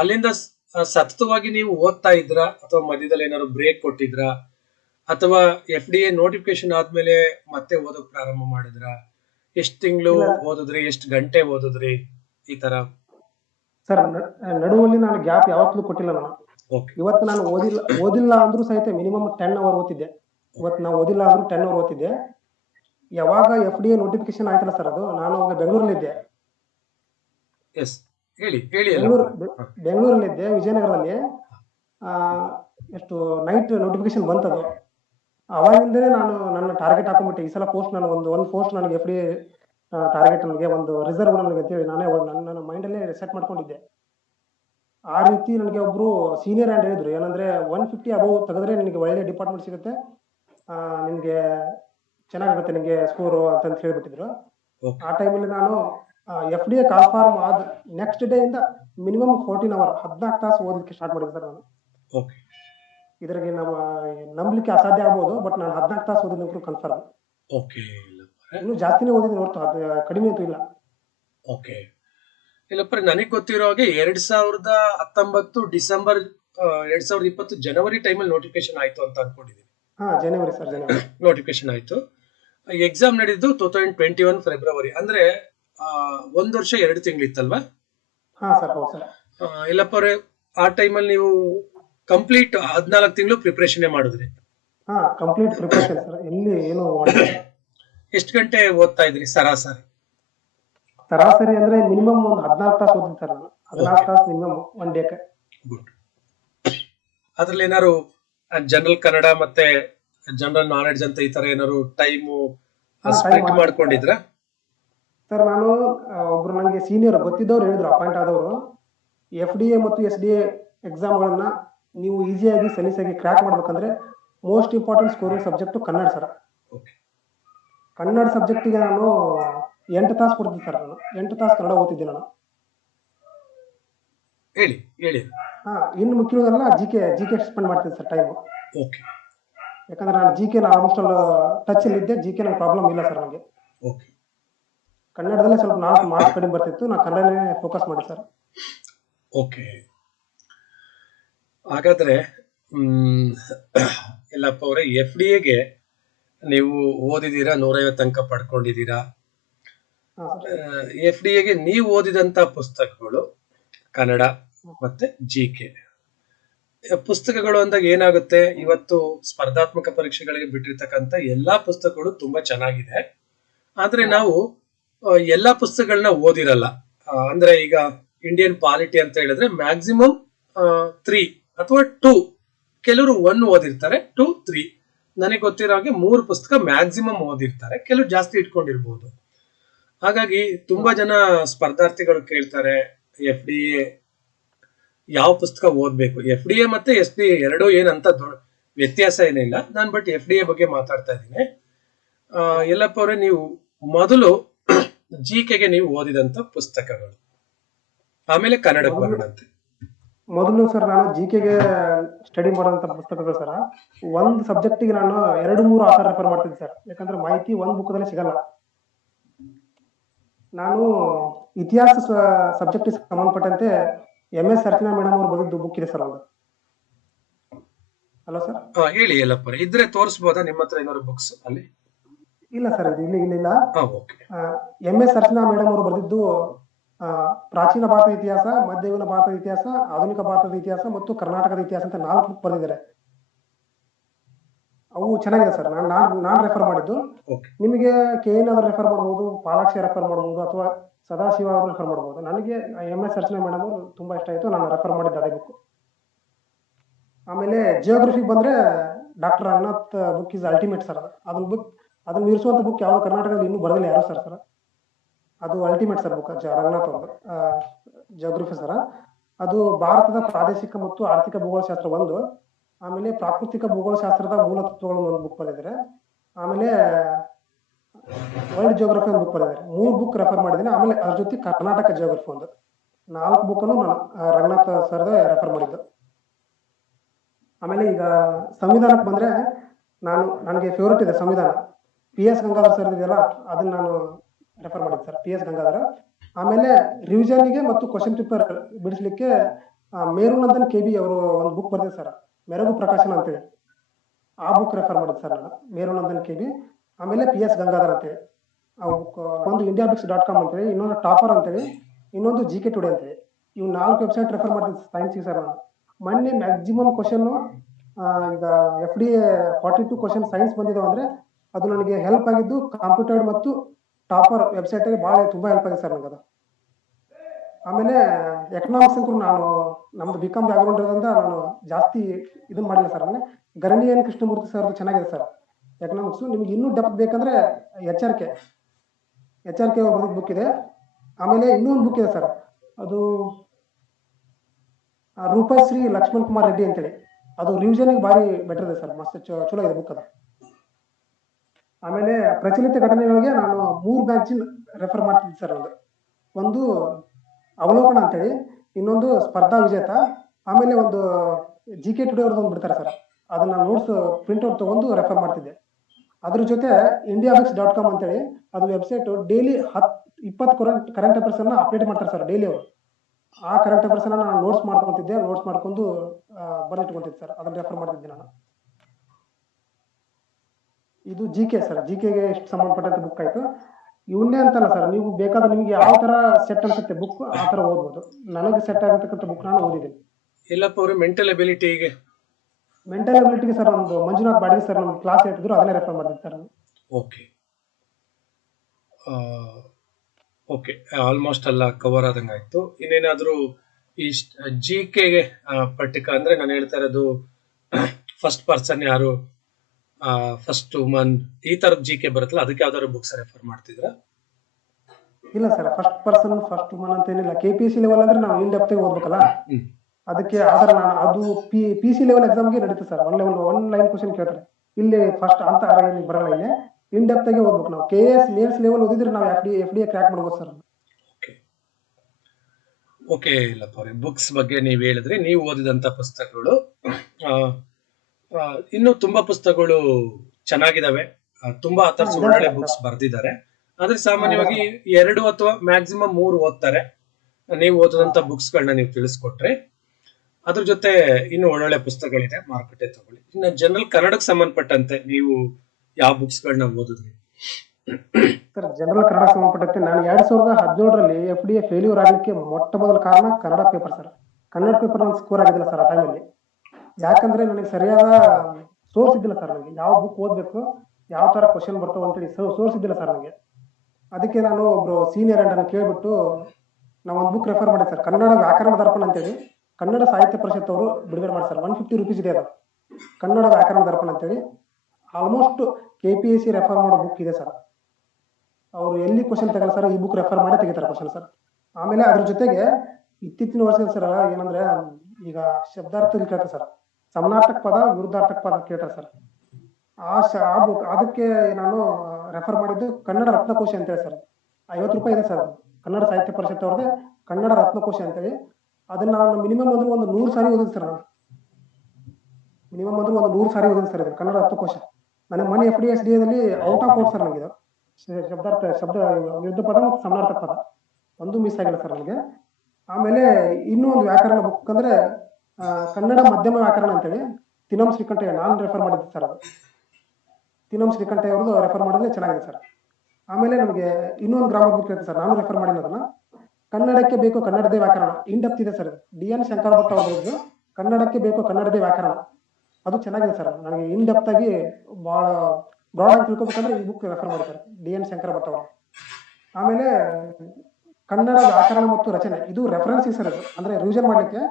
ಅಲ್ಲಿಂದ ಸತತವಾಗಿ ನೀವು ಓದ್ತಾ ಇದ್ರ, ಅಥವಾ ಮಧ್ಯದಲ್ಲಿ ಏನಾದ್ರು ಬ್ರೇಕ್ ಕೊಟ್ಟಿದ್ರ, ಅಥವಾ FDA ನೋಟಿಫಿಕೇಶನ್ ಆದ್ಮೇಲೆ ಮತ್ತೆ ಓದೋಕ್ ಪ್ರಾರಂಭ ಮಾಡಿದ್ರ? ಎಷ್ಟು ತಿಂಗಳು ಓದಿದ್ರಿ, ಎಷ್ಟು ಗಂಟೆ ಓದಿದ್ರಿ, ಈ ತರ? ಸರ್, ನಡುವಲ್ಲಿ ನಾನು ಗ್ಯಾಪ್ ಯಾವತ್ತೂ ಕೊಟ್ಟಿಲ್ಲ ನಾನು. ಇವತ್ತು ನಾನು ಓದಿಲ್ಲ ಅಂದ್ರೂ ಸಹಿತ ಮಿನಿಮಮ್ 10 ಅವರ್ ಓದ್ತಿದ್ದೆ. ಇವತ್ತು ನಾವು ಓದಿಲ್ಲ ಅಂದ್ರೂ 10 ಅವರ್ ಓದ್ತಿದ್ದೆ. ಯಾವಾಗ FDA ನೋಟಿಫಿಕೇಶನ್ ಆಯ್ತಲ್ಲ ಸರ್, ಅದು ನಾನು ಅವಾಗ ಬೆಂಗಳೂರಲ್ಲಿದ್ದೆ. ಬೆಂಗಳೂರಲ್ಲಿದ್ದೆ, ವಿಜಯನಗರದಲ್ಲಿ. ಎಷ್ಟು ನೈಟ್ ನೋಟಿಫಿಕೇಶನ್ ಬಂತದು. ಅವಾಗಿಂದಲೇ ನಾನು ನನ್ನ ಟಾರ್ಗೆಟ್ ಹಾಕೊಂಡ್ಬಿಟ್ಟೆ. ಈ ಸಲ ಪೋಸ್ಟ್ ನಾನು ಒಂದು ಪೋಸ್ಟ್ ನನಗೆ FDA ಟಾರ್ಗೆಟ್, ನನಗೆ ಒಂದು ರಿಸರ್ವ್ ನನಗೆ ಅಂತೇಳಿ ನಾನೇ ನನ್ನ ಮೈಂಡಲ್ಲೇ ಸೆಟ್ ಮಾಡ್ಕೊಂಡಿದ್ದೆ. ಆ ರೀತಿ ನನಗೆ ಒಬ್ರು ಸೀನಿಯರ್ ಹ್ಯಾಂಡ್ ಹೇಳಿದ್ರು, ಏನಂದ್ರೆ 150 ಅಬೌವ್ ತೆಗೆದ್ರೆ ನಿನಗೆ ಒಳ್ಳೆ ಡಿಪಾರ್ಟ್ಮೆಂಟ್ ಸಿಗುತ್ತೆ, ನಿನಗೆ ಚೆನ್ನಾಗುತ್ತೆ ನಿಮಗೆ ಸ್ಕೋರು ಅಂತ ಹೇಳ್ಬಿಟ್ಟಿದ್ರು. ಆ ಟೈಮಲ್ಲಿ ನಾನು FDA ಕಾಲ್ಫಾರ್ಮ್ ಆದ ನೆಕ್ಸ್ಟ್ ಡೇ ಇಂದ ಮಿನಿಮಮ್ 14 ಅವರ್ 14 ತಾಸು ಓದಲಿಕ್ಕೆ ಸ್ಟಾರ್ಟ್ ಮಾಡಿದ್ದೆ ಸರ್ ನಾನು. ಇದರಿಗೆ ನಾವು ನಂಬಲಿಕ್ಕೆ ಅಸಾಧ್ಯ ಆಗ್ಬೋದು, ಬಟ್ ನಾನು 14 ತಾಸು ಓದಿದ್ರು ಕನ್ಫರ್ಮ್. ಇನ್ನು ಜಾಸ್ತಿನೇ ಓದಿದ್ದೀನಿ ಹೊರತು ಕಡಿಮೆ ಅಂತೂ ಇಲ್ಲ. ಓಕೆ ಇಲ್ಲಪ್ಪ, ನನಗೆ ಗೊತ್ತಿರೋ ಹಾಗೆ 2019 ಡಿಸೆಂಬರ್ 2020 ಜನವರಿ ಟೈಮಲ್ಲಿ ನೋಟಿಫಿಕೇಶನ್ ಆಯ್ತು ಅಂತ ಅನ್ಕೊಂಡಿದ್ದೀನಿ. ಜನವರಿ ಸರ್, ಜನವರಿ ನೋಟಿಫಿಕೇಶನ್ ಆಯ್ತು. ಎಕ್ಸಾಮ್ ನಡೆದಿದ್ದು 2021 ಫೆಬ್ರವರಿ. ಅಂದ್ರೆ 1 ವರ್ಷ 2 ತಿಂಗಳು ಇತ್ತಲ್ವಾ? ಇಲ್ಲಪ್ಪ ಅವ್ರೆ, ಆ ಟೈಮಲ್ಲಿ ನೀವು ಕಂಪ್ಲೀಟ್ 14 ತಿಂಗಳು ಪ್ರಿಪರೇಷನ್ ಮಾಡಿದ್ರಿ? Complete preparation sir. ಎಲ್ಲಿ ಏನು ಎಷ್ಟು ಗಂಟೆ ಓದ್ತಾ ಇದ್ರಿ ಸರಾಸರಿ? ಸರಾಸರಿ ಅಂದ್ರೆ ಮಿನಿಮಮ್ ಒಂದು 14 ತಾಸು ಓದಿದ್ದೆ ಸರ್. 14 ತಾಸು ಮಿನಿಮಮ್ ಒನ್ ಡೇಕ್ಕೆ. ಗುಡ್. ಅದ್ರಲ್ಲಿ ಏನಾದ್ರು ಜನರಲ್ ಕನ್ನಡ ಮತ್ತೆ ಜನರಲ್ ನಾಲೆಡ್ಜ್ ಅಂತ ಈ ತರ ಏನಾದ್ರು ಟೈಮು ಸ್ಪ್ಲಿಟ್ ಮಾಡ್ಕೊಂಡಿದ್ರ? ಸರ್, ನಾನು ಒಬ್ರು ನನಗೆ ಸೀನಿಯರ್ ಗೊತ್ತಿದ್ದವ್ರು ಹೇಳಿದ್ರು, ಅಪಾಯಿಂಟ್ ಆದವರು, FDA ಮತ್ತು SDA ಎಕ್ಸಾಮ್ಗಳನ್ನ ನೀವು ಈಸಿಯಾಗಿ ಸಲೀಸಾಗಿ ಕ್ರ್ಯಾಕ್ ಮಾಡ್ಬೇಕಂದ್ರೆ most important scoring subject Kannada sir. Kannada ಸಬ್ಜೆಕ್ಟಿಗೆ ನಾನು 8 ತಾಸು ಕೊಡ್ತಿದ್ದೆ ಸರ್. ನಾನು 8 ತಾಸು ಕನ್ನಡ ಓದ್ತಿದ್ದೆ ನಾನು. ಹೇಳಿ. ಇನ್ನು ಮುಖ್ಯವಾದಲ್ಲ, ಜಿಕೆ ಸ್ಪೆಂಡ್ ಮಾಡ್ತಿದ್ದೆ ಸರ್ ಟೈಮು. ಯಾಕಂದ್ರೆ ನಾನು ಜಿಕೆ ಆಲ್ಮೋಸ್ಟ್ ಟಚ್ ಅಲ್ಲಿ ಇದ್ದೆ. ಜಿಕೆ ನಂಗೆ ಪ್ರಾಬ್ಲಮ್ ಇಲ್ಲ ಸರ್ ನನಗೆ. ಕನ್ನಡದಲ್ಲೇ ಸ್ವಲ್ಪ 4 ಮಾರ್ಕ್ಸ್ ಕಡಿಮೆ ಬರ್ತಿತ್ತು. ನಾನು ಕನ್ನಡನೇ ಫೋಕಸ್ ಮಾಡಿ ಸರ್. ಓಕೆ. ಹಾಗಾದ್ರೆ ಹ್ಮ್ ಎಲ್ಲಪ್ಪ ಅವರೇ, ಎಫ್ ಡಿ ಎಗೆ ನೀವು ಓದಿದ್ದೀರಾ, 150 ಅಂಕ ಪಡ್ಕೊಂಡಿದ್ದೀರಾ. ಹಾ ಸರ್. ಎಫ್ ಡಿ ಎಗೆ ನೀವು ಓದಿದಂತ ಪುಸ್ತಕಗಳು ಕನ್ನಡ ಮತ್ತೆ ಜಿ ಕೆ ಪುಸ್ತಕಗಳು ಅಂದಾಗ ಏನಾಗುತ್ತೆ, ಇವತ್ತು ಸ್ಪರ್ಧಾತ್ಮಕ ಪರೀಕ್ಷೆಗಳಿಗೆ ಬಿಟ್ಟಿರ್ತಕ್ಕಂಥ ಎಲ್ಲಾ ಪುಸ್ತಕಗಳು ತುಂಬಾ ಚೆನ್ನಾಗಿದೆ. ಆದ್ರೆ ನಾವು ಎಲ್ಲಾ ಪುಸ್ತಕಗಳನ್ನ ಓದಿರಲ್ಲ. ಅಂದ್ರೆ ಈಗ ಇಂಡಿಯನ್ ಪಾಲಿಟಿ ಅಂತ ಹೇಳಿದ್ರೆ ಮ್ಯಾಕ್ಸಿಮಮ್ 3 ಅಥವಾ 2, ಕೆಲವರು 1 ಓದಿರ್ತಾರೆ, 2, 3. ನನಗೆ ಗೊತ್ತಿರೋ ಹಾಗೆ 3 ಪುಸ್ತಕ ಮ್ಯಾಕ್ಸಿಮಮ್ ಓದಿರ್ತಾರೆ, ಕೆಲವರು ಜಾಸ್ತಿ ಇಟ್ಕೊಂಡಿರ್ಬೋದು. ಹಾಗಾಗಿ ತುಂಬಾ ಜನ ಸ್ಪರ್ಧಾರ್ಥಿಗಳು ಕೇಳ್ತಾರೆ, ಎಫ್ ಡಿ ಎ ಯಾವ ಪುಸ್ತಕ ಓದ್ಬೇಕು. ಎಫ್ ಡಿ ಎ ಮತ್ತೆ ಎಸ್ ಡಿ ಎ ಎರಡೂ ಏನಂತ ವ್ಯತ್ಯಾಸ ಏನಿಲ್ಲ. ನಾನು ಬಟ್ ಎಫ್ ಡಿ ಎ ಬಗ್ಗೆ ಮಾತಾಡ್ತಾ ಇದ್ದೀನಿ. ಎಲ್ಲಪ್ಪ ಅವರೇ, ನೀವು ಮೊದಲು ಜಿ ಕೆಗೆ ನೀವು ಓದಿದಂತ ಪುಸ್ತಕಗಳು, ಆಮೇಲೆ ಕನ್ನಡಕ್ಕೆ ಬರೋಣಂತೆ. ಮೊದಲು ಸರ್ ನಾನು ಜಿ ಕೆಗೆ ಸ್ಟಡಿ ಮಾಡುವಂತ ಪುಸ್ತಕಗಳು ಸರ್, ಒಂದ್ ಸಬ್ಜೆಕ್ಟಿಗೆ ನಾನು 2-3 ಆಥರ್ ರೆಫರ್ ಮಾಡ್ತಿದ್ದೆ ಸರ್. ಯಾಕಂದ್ರೆ ಮಾಹಿತಿ ಒಂದ್ ಬುಕ್ದಲ್ಲಿ ಸಿಗಲ್ಲ. ನಾನು ಇತಿಹಾಸ ಸಬ್ಜೆಕ್ಟ್ ಸಂಬಂಧಪಟ್ಟಂತೆ MS ಅರ್ಚನಾ ಮೇಡಮ್ ಅವರು ಬರೆದಿದ್ದು ಬುಕ್ ಇದೆ ಸರ್ ಒಂದು. Hello sir. ಹೇಳಿ ಎಲ್ಲಪ್ಪ ಅವರೇ, ಇದ್ರೆ ತೋರಿಸಬಹುದಾ ನಿಮ್ಮ ಹತ್ರ ಏನಾದ್ರು ಬುಕ್ಸ್ ಅಲ್ಲಿ? ಇಲ್ಲ ಸರ್, ಇದು ಇಲ್ಲ. ಓಕೆ. MS ಅರ್ಚನಾ ಮೇಡಮ್ ಅವರು ಬರೆದಿದ್ದು ಪ್ರಾಚೀನ ಭಾರತದ ಇತಿಹಾಸ, ಮಧ್ಯಯುಗೀನ ಭಾರತದ ಇತಿಹಾಸ, ಆಧುನಿಕ ಭಾರತದ ಇತಿಹಾಸ ಮತ್ತು ಕರ್ನಾಟಕದ ಇತಿಹಾಸ ಅಂತ 4 ಬುಕ್ ಬರೆದಿದ್ದಾರೆ. ಅವು ಚೆನ್ನಾಗಿದೆ ಸರ್. ನಾನು ರೆಫರ್ ಮಾಡಿದ್ದು. ನಿಮಗೆ KN ಅವರು ರೆಫರ್ ಮಾಡಬಹುದು, ಪಾಲಾಕ್ಷಿ ರೆಫರ್ ಮಾಡಬಹುದು, ಅಥವಾ ಸದಾಶಿವ ಅವರು ರೆಫರ್ ಮಾಡಬಹುದು. ನನಗೆ MS ಅರ್ಚನಾ ಮೇಡಮ್ ಅವರು ತುಂಬಾ ಇಷ್ಟ ಆಯಿತು, ನಾನು ರೆಫರ್ ಮಾಡಿದ್ದೆ ಅದೇ ಬುಕ್. ಆಮೇಲೆ ಜಿಯೋಗ್ರಫಿ ಬಂದ್ರೆ doctor Ranganath book is ultimate sir. ಅದನ್ನ ಮೀರಿಸುವಂತ ಬುಕ್ ಯಾವ ಕರ್ನಾಟಕದಲ್ಲಿ ಇನ್ನೂ ಬರೆದಿಲ್ಲ ಯಾರು ಸರ್. ಅದು ಅಲ್ಟಿಮೇಟ್ ಸರ್ ಬುಕ್ ರಂಗನಾಥ್ ಅವರು ಜಿಯೋಗ್ರಫಿ ಸರ್. ಅದು ಭಾರತದ ಪ್ರಾದೇಶಿಕ ಮತ್ತು ಆರ್ಥಿಕ ಭೂಗೋಳಶಾಸ್ತ್ರ ಒಂದು, ಆಮೇಲೆ ಪ್ರಾಕೃತಿಕ ಭೂಗೋಳಶಾಸ್ತ್ರದ ಮೂಲ ತತ್ವಗಳು ಒಂದು ಬುಕ್ ಬರೆದಿದ್ದಾರೆ. ಆಮೇಲೆ ವರ್ಲ್ಡ್ ಜಿಯೋಗ್ರಫಿ ಒಂದು ಬುಕ್ ಬರೆದಿದ್ದಾರೆ. 3 ಬುಕ್ ರೆಫರ್ ಮಾಡಿದ್ದೀನಿ. ಆಮೇಲೆ ಅದ್ರ ಜೊತೆ ಕರ್ನಾಟಕ ಜಿಯೋಗ್ರಫಿ ಒಂದು 4 ಬುಕ್ಕನ್ನು ನಾನು ರಂಗನಾಥ್ ಸರ್ ರೆಫರ್ ಮಾಡಿದ್ದು. ಆಮೇಲೆ ಈಗ ಸಂವಿಧಾನಕ್ಕೆ ಬಂದ್ರೆ ನನಗೆ ಫೇವ್ರೇಟ್ ಇದೆ ಸಂವಿಧಾನ. PS ಗಂಗಾಧರ್ ಸರ್ ಇದೆಯಲ್ಲ, ಅದನ್ನ ನಾನು ರೆಫರ್ ಮಾಡಿದ್ದೆ ಸರ್, PS ಗಂಗಾಧರ್. ಆಮೇಲೆ ರಿವಿಷನ್ಗೆ ಮತ್ತು ಕ್ವಶನ್ ಪೇಪರ್ ಬಿಡಿಸ್ಲಿಕ್ಕೆ ಮೇರುನಂದನ್ KB ಅವರು ಒಂದು ಬುಕ್ ಬರೆದಿದೆ ಸರ್, ಮೆರಗು ಪ್ರಕಾಶನ ಅಂತೇಳಿ. ಆ ಬುಕ್ ರೆಫರ್ ಮಾಡಿದ್ದೆ ಸರ್ ನಾನು, ಮೇರುನಂದನ್ KB. ಆಮೇಲೆ PS ಗಂಗಾಧರ್ ಅಂತೇಳಿ ಆ ಬುಕ್. ಒಂದು indiabooks.com ಅಂತೇಳಿ, ಇನ್ನೊಂದು ಟಾಪರ್ ಅಂತೇಳಿ, ಇನ್ನೊಂದು GK ಟುಡೇ ಅಂತೇಳಿ. ಇವು 4 ವೆಬ್ಸೈಟ್ ರೆಫರ್ ಮಾಡಿದ್ದೆ ಸೈನ್ಸಿಗೆ ಸರ್ ನಾನು. ಮೊನ್ನೆ ಮ್ಯಾಕ್ಸಿಮಮ್ ಕ್ವಶನ್ ಈಗ FD 42 ಕ್ವಶನ್ ಸೈನ್ಸ್ ಬಂದಿದ್ದಾವೆ ಅಂದ್ರೆ ಅದು ನನಗೆ ಹೆಲ್ಪ್ ಆಗಿದ್ದು ಕಂಪ್ಯೂಟರ್ ಮತ್ತು ಟಾಪರ್ ವೆಬ್ಸೈಟ್ ಭಾಳ ತುಂಬಾ ಹೆಲ್ಪ್ ಆಗಿದೆ ಸರ್ ನನಗೆ ಅದು. ಆಮೇಲೆ ಎಕನಾಮಿಕ್ಸ್ ಅಂತೂ ನಾನು ನಮ್ದು BCom ಬ್ಯಾಕ್ಗ್ರೌಂಡ್ ಇರೋದ್ರಿಂದ ನಾನು ಜಾಸ್ತಿ ಇದನ್ನ ಮಾಡಿಲ್ಲ ಸರ್. ಆಮೇಲೆ ಗರಣಿ ಎನ್ ಕೃಷ್ಣಮೂರ್ತಿ ಸರ್ ಚೆನ್ನಾಗಿದೆ ಸರ್ ಎಕನಾಮಿಕ್ಸ್. ನಿಮ್ಗೆ ಇನ್ನೂ ಡೆಪ್ತ್ ಬೇಕಂದ್ರೆ HRK ಅವ್ರ ಬುಕ್ ಇದೆ. ಆಮೇಲೆ ಇನ್ನೊಂದು ಬುಕ್ ಇದೆ ಸರ್, ಅದು ರೂಪಶ್ರೀ ಲಕ್ಷ್ಮಣ್ ಕುಮಾರ್ ರೆಡ್ಡಿ ಅಂತೇಳಿ. ಅದು ರಿವಿಷನ್ಗೆ ಭಾರಿ ಬೆಟರ್ ಇದೆ ಸರ್, ಮಸ್ತ್ ಚಲೋ ಇದೆ ಬುಕ್ ಅದು. ಆಮೇಲೆ ಪ್ರಚಲಿತ ಘಟನೆಗಳಿಗೆ ನಾನು 3 ಮ್ಯಾಗಜಿನ್ ರೆಫರ್ ಮಾಡ್ತಿದ್ದೆ ಸರ್. ಒಂದು ಅವಲೋಕನ ಅಂತೇಳಿ, ಇನ್ನೊಂದು ಸ್ಪರ್ಧಾ ವಿಜೇತ, ಆಮೇಲೆ ಒಂದು GK ಟುಡೇ ಅವ್ರದ್ದು ಒಂದು ಬಿಡ್ತಾರೆ ಸರ್, ಅದನ್ನ ನೋಟ್ಸ್ ಪ್ರಿಂಟ್ಔಟ್ ತಗೊಂಡು ರೆಫರ್ ಮಾಡ್ತಿದ್ದೆ. ಅದ್ರ ಜೊತೆ indiabooks.com ಅಂತೇಳಿ ಅದು ವೆಬ್ಸೈಟ್ ಡೈಲಿ 20 ಕರೆಂಟ್ ಅಫೇರ್ಸ್ ಅನ್ನ ಅಪ್ಡೇಟ್ ಮಾಡ್ತಾರೆ ಸರ್ ಡೈಲಿ ಅವರು. ಆ ಕರೆಂಟ್ ಅಫೇರ್ಸ್ ಅನ್ನ ನಾನು ನೋಟ್ಸ್ ಮಾಡ್ಕೊಂಡು ಬರೆದಿಟ್ಕೊಂತಿದ್ದೆ ಸರ್, ಅದನ್ನ ರೆಫರ್ ಮಾಡ್ತಿದ್ದೆ ನಾನು. ಇದು GK ಸರ್, GKಗೆ ಎಷ್ಟು ಸಂಬಂಧಪಟ್ಟಂತ ಬುಕ್ ಆಯ್ತು. ಇವನ್ನೇ ಅಂತಲ್ಲ ಸರ್, ನೀವು ಬೇಕಾದ್ರೆ ನಿಮ್ಗೆ ಯಾವ ತರ ಸೆಟ್ ಅನ್ಸುತ್ತೆ ಬುಕ್ ಆ ತರ ಓದ್ಬೋದು. ನನಗೆ ಸೆಟ್ ಆಗಿರ್ತಕ್ಕಂಥ ಬುಕ್ ನಾನು ಓದಿದ್ದೀನಿ. ಎಲ್ಲಪ್ಪ ಅವರು ಮೆಂಟಲ್ ಎಬಿಲಿಟಿಗೆ ಸರ್ ಒಂದು ಮಂಜುನಾಥ್ ಬಾಡಿಗೆ ಸರ್ ನಮ್ಮ ಕ್ಲಾಸ್ ಹೇಳ್ತಿದ್ರು, ಅದನ್ನೇ ರೆಫರ್ ಮಾಡ್ತಿದ್ದೆ ಸರ್. ಓಕೆ, ಆಲ್ಮೋಸ್ಟ್ ಎಲ್ಲ ಕವರ್ ಆದಂಗೆ ಆಯ್ತು. ಇನ್ನೇನಾದ್ರೂ ಈ GK ಪರ್ಟಿಕ್ಯುಲರ್ ಅಂದ್ರೆ ನಾನು ಹೇಳ್ತಾ ಇರೋದು ಫಸ್ಟ್ ಪರ್ಸನ್ ಯಾರು, ಫಸ್ಟ್ ವುಮನ್, ಈ ತರದ GK ಬರುತ್ತಲ್ಲ, ಅದಕ್ಕೆ ಯಾವ್ದಾದ್ರು ಬುಕ್ಸ್ ರೆಫರ್ ಮಾಡ್ತಿದ್ರ? ಇಲ್ಲ sir, first person first woman ಅಂತ ಏನಿಲ್ಲ. KPSC ಲೆವೆಲ್ ಅಂದ್ರೆ ನಾವು ಇನ್ ಡೆಪ್ತ್ ಓದ್ಬೇಕಲ್ಲ, ಅದಕ್ಕೆ ಆದ್ರೆ ನಾನು ಅದು PC ಲೆವೆಲ್ ಎಕ್ಸಾಮ್ಗೆ ನಡೀತದೆ ಸರ್. ಒನ್ ಲೈನ್ ಕ್ವಶನ್ ಕೇಳ್ತಾರೆ. ಇಲ್ಲಿ ಫಸ್ಟ್ ಅಂತ ಬರಲ್ಲ, ಇಲ್ಲಿ ಇನ್ ಡೆಪ್ತ್ ಆಗಿ ಓದ್ಬೇಕು ನಾವು. KS ಮೇನ್ಸ್ ಲೆವೆಲ್ ಓದಿದ್ರೆ ನಾವು FD ಕ್ರ್ಯಾಕ್ ಮಾಡ್ಬೋದು ಸರ್. ಓಕೆ ಇಲ್ಲಪ್ಪ ಅವ್ರೆ, ಬುಕ್ಸ್ ಬಗ್ಗೆ ನೀವು ಹೇಳಿದ್ರಿ, ನೀವು ಓದಿದಂತ ಪುಸ್ತಕಗಳು. ಇನ್ನು ತುಂಬಾ ಪುಸ್ತಕಗಳು ಚೆನ್ನಾಗಿದಾವೆ, ತುಂಬಾ ಆಥರ್ಸ್ ಒಳ್ಳೆ ಬುಕ್ಸ್ ಬರ್ದಿದ್ದಾರೆ. ಆದ್ರೆ ಸಾಮಾನ್ಯವಾಗಿ 2 ಅಥವಾ ಮ್ಯಾಕ್ಸಿಮಮ್ 3 ಓದ್ತಾರೆ. ನೀವು ಓದಿದಂತ ಬುಕ್ಸ್ ಗಳನ್ನ ನೀವು ತಿಳಿಸ್ಕೊಟ್ರೆ ಅದ್ರ ಜೊತೆ ಇನ್ನು ಒಳ್ಳೊಳ್ಳೆ ಪುಸ್ತಕಗಳಿದೆ, ಮಾರುಕಟ್ಟೆ ತಗೊಳ್ಳಿ. ಇನ್ನು ಜನರಲ್ ಕನ್ನಡಕ್ಕೆ ಸಂಬಂಧಪಟ್ಟಂತೆ ನೀವು ಯಾವ ಬುಕ್ಸ್ ಗಳನ್ನ ಓದಿದ್ರಿ? ಸರ್ ಜನರಲ್ ಕನ್ನಡ ಸಂಬಂಧಪಟ್ಟಂತೆ ನಾನು 2017ರಲ್ಲಿ FDA ಫೇಲ್ಯೂರ್ ಆಗಲಿಕ್ಕೆ ಮೊಟ್ಟ ಮೊದಲ ಕಾರಣ Kannada paper sir. Kannada paper ನನ್ನ ಸ್ಕೋರ್ ಆಗಿಲ್ಲ ಸರ್ ಆ ಟೈಮಲ್ಲಿ. ಯಾಕಂದ್ರೆ ನನಗೆ ಸರಿಯಾದ ಸೋರ್ಸ್ ಇದ್ದಿಲ್ಲ ಸರ್. ನನಗೆ ಯಾವ ಬುಕ್ ಓದ್ಬೇಕು, ಯಾವ ತರ ಕ್ವಶನ್ ಬರ್ತಾವ ಅಂತೇಳಿ ಸೋರ್ಸ್ ಇದ್ದಿಲ್ಲ ಸರ್ ನನಗೆ. ಅದಕ್ಕೆ ನಾನು ಒಬ್ರು ಸೀನಿಯರ್ ಅಂಡನ್ನು ಕೇಳ್ಬಿಟ್ಟು ನಾವು ಒಂದು ಬುಕ್ ರೆಫರ್ ಮಾಡಿದೆ ಸರ್, ಕನ್ನಡ ವ್ಯಾಕರಣ ದರ್ಪಣ ಅಂತೇಳಿ ಕನ್ನಡ ಸಾಹಿತ್ಯ ಪರಿಷತ್ ಅವರು ಬಿಡುಗಡೆ ಮಾಡಿ ಸರ್. 150 ರೂಪೀಸ್ ಇದೆ ಅದು, ಕನ್ನಡ ವ್ಯಾಕರಣ ದರ್ಪಣ ಅಂತೇಳಿ. ಆಲ್ಮೋಸ್ಟ್ KPSC ರೆಫರ್ ಮಾಡೋ ಬುಕ್ ಇದೆ ಸರ್. ಅವರು ಎಲ್ಲಿ ಕ್ವಶನ್ ತಗೊಳ್ಳ ಸರ್, ಈ ಬುಕ್ ರೆಫರ್ ಮಾಡಿ ತೆಗಿತಾರೆ ಕ್ವಶನ್ ಸರ್. ಆಮೇಲೆ ಅದ್ರ ಜೊತೆಗೆ ಇತ್ತೀಚಿನ ವರ್ಷದ ಸರ್ ಏನಂದ್ರೆ ಈಗ ಶಬ್ದಾರ್ಥ ಕೇಳ್ತಾರೆ ಸರ್, ಸಮಾನಾರ್ಥಕ ಪದ ವಿರುದ್ಧಾರ್ಥಕ ಪದ ಕೇಳ್ತಾರೆ ಸರ್. ಆ ಬುಕ್ ಅದಕ್ಕೆ ನಾನು ರೆಫರ್ ಮಾಡಿದ್ದು ಕನ್ನಡ ರತ್ನಕೋಶ ಅಂತೇಳಿ ಸರ್. 50 ರೂಪಾಯಿ ಇದೆ ಸರ್. ಕನ್ನಡ ಸಾಹಿತ್ಯ ಪರಿಷತ್ ಅವ್ರದ್ದು ಕನ್ನಡ ರತ್ನಕೋಶ ಅಂತೇಳಿ. ಅದನ್ನ ನಾನು ಮಿನಿಮಮ್ ಅಂದ್ರೆ ಒಂದು 100 ಸಾರಿ ಓದಿದ್ ಸರ್. ನಾನು ಮಿನಿಮಮ್ ಅಂದ್ರೆ ಒಂದು 100 ಸಾರಿ ಓದಿದ್ ಸರ್ ಇದು ಕನ್ನಡ ರತ್ನಕೋಶ. ನನಗೆ ಮನೆ FDSDA out of out sir. ನನಗೆ ಇದು ಶಬ್ದ ವಿರುದ್ಧ ಪದ ಮತ್ತು ಸಮಾನಾರ್ಥಕ ಪದ ಒಂದು ಮಿಸ್ ಆಗಿಲ್ಲ ಸರ್ ನನಗೆ. ಆಮೇಲೆ ಇನ್ನೂ ಒಂದು ವ್ಯಾಕರಣ ಬುಕ್ ಅಂದ್ರೆ ಕನ್ನಡ ಮಧ್ಯಮ ವ್ಯಾಕರಣ ಅಂತೇಳಿ ತಿನಂ ಶ್ರೀಕಂಠಯ್ಯ ನಾನು ರೆಫರ್ ಮಾಡಿದ್ದೆ ಸರ್. ಅದು ತಿನಂ ಶ್ರೀಕಂಠಯ್ಯ ಅವ್ರದ್ದು ರೆಫರ್ ಮಾಡಿದ್ರೆ ಚೆನ್ನಾಗಿದೆ ಸರ್. ಆಮೇಲೆ ನಮಗೆ ಇನ್ನೊಂದು ಗ್ರಾಮರ್ ಬುಕ್ ಇರುತ್ತೆ ಸರ್, ನಾನು ರೆಫರ್ ಮಾಡಿಲ್ಲ ಅದನ್ನ. ಕನ್ನಡಕ್ಕೆ ಬೇಕು ಕನ್ನಡದೇ ವ್ಯಾಕರಣ, ಇನ್ ಡೆಪ್ತ್ ಇದೆ ಸರ್. DN ಶಂಕರ ಭಟ್ ಅವ್ರದ್ದು ಕನ್ನಡಕ್ಕೆ ಬೇಕು ಕನ್ನಡದೇ ವ್ಯಾಕರಣ, ಅದು ಚೆನ್ನಾಗಿದೆ ಸರ್. ನನಗೆ ಇನ್ ಡೆಪ್ತ್ ಆಗಿ ಬಹಳ ಬ್ರಾಡ್ ಆಗಿ ತಿಳ್ಕೊಬೇಕಂದ್ರೆ ಈ ಬುಕ್ ರೆಫರ್ ಮಾಡ್ತಾರೆ, DN ಶಂಕರ ಭಟ್ ಅವರು. ಆಮೇಲೆ ಕನ್ನಡ ವ್ಯಾಕರಣ ಮತ್ತು ರಚನೆ, ಇದು ರೆಫರೆನ್ಸ್ ಸರ್. ಇದು ಅಂದ್ರೆ ರಿವಿಷನ್ ಮಾಡ್ಲಿಕ್ಕೆ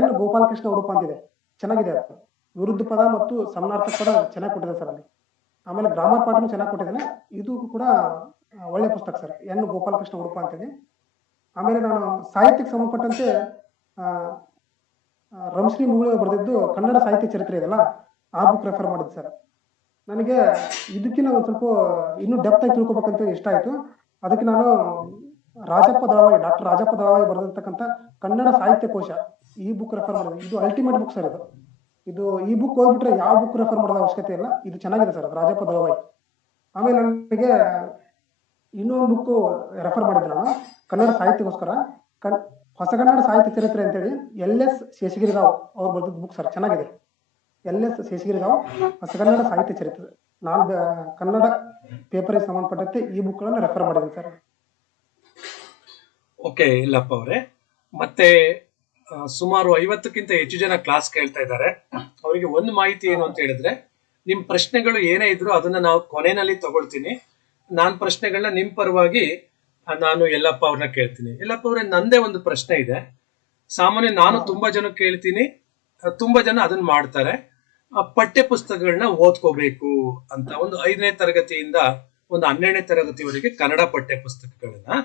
N ಗೋಪಾಲಕೃಷ್ಣ ಉಡುಪ ಅಂತಿದೆ, ಚೆನ್ನಾಗಿದೆ ಅದು. ವಿರುದ್ಧ ಪದ ಮತ್ತು ಸಮಾನಾರ್ಥಕ ಪದ ಚೆನ್ನಾಗಿ ಕೊಟ್ಟಿದೆ ಸರ್ ಅಲ್ಲಿ. ಆಮೇಲೆ ಗ್ರಾಮರ್ ಪಾಠನು ಚೆನ್ನಾಗಿ ಕೊಟ್ಟಿದ್ದೇನೆ, ಇದು ಕೂಡ ಒಳ್ಳೆ ಪುಸ್ತಕ ಸರ್, N ಗೋಪಾಲಕೃಷ್ಣ ಉಡುಪ ಅಂತೇಳಿ. ಆಮೇಲೆ ನಾನು ಸಾಹಿತ್ಯಕ್ಕೆ ಸಂಬಂಧಪಟ್ಟಂತೆ ರಂಶ್ರೀ ಮುಗುಳು ಬರೆದಿದ್ದು ಕನ್ನಡ ಸಾಹಿತ್ಯ ಚರಿತ್ರೆ ಇದೆಲ್ಲ, ಆ ಬುಕ್ ರೆಫರ್ ಮಾಡಿದ್ದು ಸರ್. ನನಗೆ ಇದಕ್ಕಿಂತ ಒಂದು ಸ್ವಲ್ಪ ಇನ್ನೂ ಡೆಪ್ತ್ ಆಗಿ ತಿಳ್ಕೊಬೇಕಂತ ಇಷ್ಟ ಆಯ್ತು. ಅದಕ್ಕೆ ನಾನು ರಾಜಪ್ಪ ದಳವಾಯಿ, ಡಾಕ್ಟರ್ ರಾಜಪ್ಪ ದಳವಾಯಿ ಬರೆದಿರ್ತಕ್ಕಂಥ ಕನ್ನಡ ಸಾಹಿತ್ಯ ಕೋಶ, ಈ ಬುಕ್ ರೆಫರ್ ಮಾಡಿದೆ. ಇದು ಅಲ್ಟಿಮೇಟ್ ಬುಕ್ ಸರ್. ಇದು ಈ ಬುಕ್ ಓದ್ಬಿಟ್ರೆ ಯಾವ ಬುಕ್ ರೆಫರ್ ಮಾಡೋದ ಅವಶ್ಯಕತೆ ಇಲ್ಲ, ಇದು ಚೆನ್ನಾಗಿದೆ ಸರ್, ರಾಜಪ್ಪ ದಳವಾಯಿ. ಆಮೇಲೆ ನನಗೆ ಇನ್ನೊಂದು ಬುಕ್ ರೆಫರ್ ಮಾಡಿದ್ದೆ ನಾನು ಕನ್ನಡ ಸಾಹಿತ್ಯಕ್ಕೋಸ್ಕರ, ಹೊಸಗನ್ನಡ ಸಾಹಿತ್ಯ ಚರಿತ್ರೆ ಅಂತೇಳಿ LS ಶೇಷಗಿರಿರಾವ್ ಅವ್ರು ಬರೆದಿದ್ದ ಬುಕ್ ಸರ್, ಚೆನ್ನಾಗಿದೆ. LS ಶೇಷಗಿರಿರಾವ್ ಹೊಸಗನ್ನಡ ಸಾಹಿತ್ಯ ಚರಿತ್ರೆ. ನಾನು ಕನ್ನಡ ಪೇಪರ್ಗೆ ಸಂಬಂಧಪಟ್ಟಂತೆ ಈ ಬುಕ್ಗಳನ್ನು ರೆಫರ್ ಮಾಡಿದ್ದೀನಿ ಸರ್. ಓಕೆ ಇಲ್ಲಪ್ಪ ಅವರೇ, ಮತ್ತೆ ಸುಮಾರು 50ಕ್ಕಿಂತ ಹೆಚ್ಚು ಜನ ಕ್ಲಾಸ್ ಕೇಳ್ತಾ ಇದ್ದಾರೆ. ಅವರಿಗೆ ಒಂದು ಮಾಹಿತಿ ಏನು ಅಂತ ಹೇಳಿದ್ರೆ, ನಿಮ್ ಪ್ರಶ್ನೆಗಳು ಏನೇ ಇದ್ರು ಅದನ್ನ ನಾವು ಕೊನೆಯಲ್ಲಿ ತಗೊಳ್ತೀನಿ. ನಾನ್ ಪ್ರಶ್ನೆಗಳನ್ನ ನಿಮ್ ಪರವಾಗಿ ನಾನು ಯಲ್ಲಪ್ಪ ಅವ್ರನ್ನ ಕೇಳ್ತೀನಿ. ಯಲ್ಲಪ್ಪ ಅವ್ರೆ, ನಂದೇ ಒಂದು ಪ್ರಶ್ನೆ ಇದೆ. ಸಾಮಾನ್ಯ ನಾನು ತುಂಬಾ ಜನ ಕೇಳ್ತೀನಿ, ತುಂಬಾ ಜನ ಅದನ್ನ ಮಾಡ್ತಾರೆ. ಪಠ್ಯ ಪುಸ್ತಕಗಳನ್ನ ಓದ್ಕೋಬೇಕು ಅಂತ ಒಂದು 5ನೇ ತರಗತಿಯಿಂದ ಒಂದು 12ನೇ ತರಗತಿವರೆಗೆ ಕನ್ನಡ ಪಠ್ಯ ಪುಸ್ತಕಗಳನ್ನ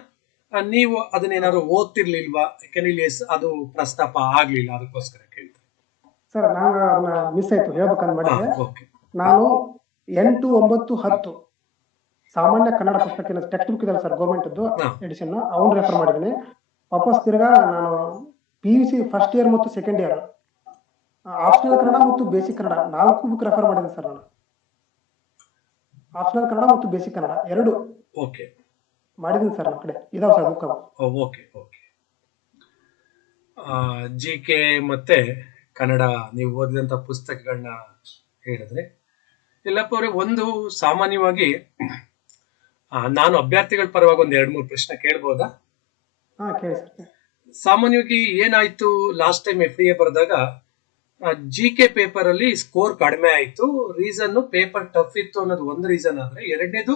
ನೀವು ಅದನ್ನೇನಾದ್ರು ಓದ್ತಿರ್ಲಿಲ್ವಾ? ಯಾಕಂದ್ರೆ ಇಲ್ಲಿ ಅದು ಪ್ರಸ್ತಾಪ ಆಗ್ಲಿಲ್ಲ, ಅದಕ್ಕೋಸ್ಕರ ಕೇಳ್ತಾರೆ ಸರ್. ನಾನು ಅದನ್ನ ಮಿಸ್ ಆಯ್ತು ಹೇಳ್ಬೇಕಂತ ಮಾಡಿದ್ರೆ, ನಾನು 8, 9, 10 ಸಾಮಾನ್ಯ ಕನ್ನಡ ಪುಸ್ತಕ ಟೆಕ್ಸ್ಟ್ ಬುಕ್ ಇದೆ ಸರ್, ಗೌರ್ಮೆಂಟ್ದು ಎಡಿಷನ್, ಅವ್ನು ರೆಫರ್ ಮಾಡಿದ್ದೀನಿ. ವಾಪಸ್ ತಿರ್ಗಾ ನಾನು PUC ಫಸ್ಟ್ ಇಯರ್ ಮತ್ತು ಸೆಕೆಂಡ್ ಇಯರ್ ಆಪ್ಷನಲ್ ಕನ್ನಡ ಮತ್ತು ಬೇಸಿಕ್ ಕನ್ನಡ 4 ಬುಕ್ ರೆಫರ್ ಮಾಡಿದ್ದೀನಿ ಸರ್ ನಾನು. ಆಪ್ಷನಲ್ ಕನ್ನಡ ಮತ್ತು ಬೇಸಿಕ್ ಕನ್ನಡ 2 ಮಾಡಿದ್ದೀನಿ ಸರ್. ನಮ್ಮ ಕಡೆ ಇದಾವ sir book. Okay okay. GK ಮತ್ತೆ ಕನ್ನಡ ನೀವು ಓದಿದಂತ ಪುಸ್ತಕಗಳನ್ನ ಹೇಳಿದ್ರೆ, ಯಲ್ಲಪ್ಪ ಅವರೇ, ಒಂದು ಸಾಮಾನ್ಯವಾಗಿ ನಾನು ಅಭ್ಯರ್ಥಿಗಳ ಪರವಾಗಿ ಒಂದ್ 2-3 ಪ್ರಶ್ನೆ ಕೇಳ್ಬೋದಾ? ಸಾಮಾನ್ಯವಾಗಿ ಏನಾಯ್ತು ಲಾಸ್ಟ್ ಟೈಮ್ FDA ಬರೆದಾಗ GK ಪೇಪರ್ ಅಲ್ಲಿ ಸ್ಕೋರ್ ಕಡಿಮೆ ಆಯ್ತು. ರೀಸನ್ ಪೇಪರ್ ಟಫ್ ಇತ್ತು ಅನ್ನೋದು ಒಂದು ರೀಸನ್ ಆದ್ರೆ, ಎರಡನೇದು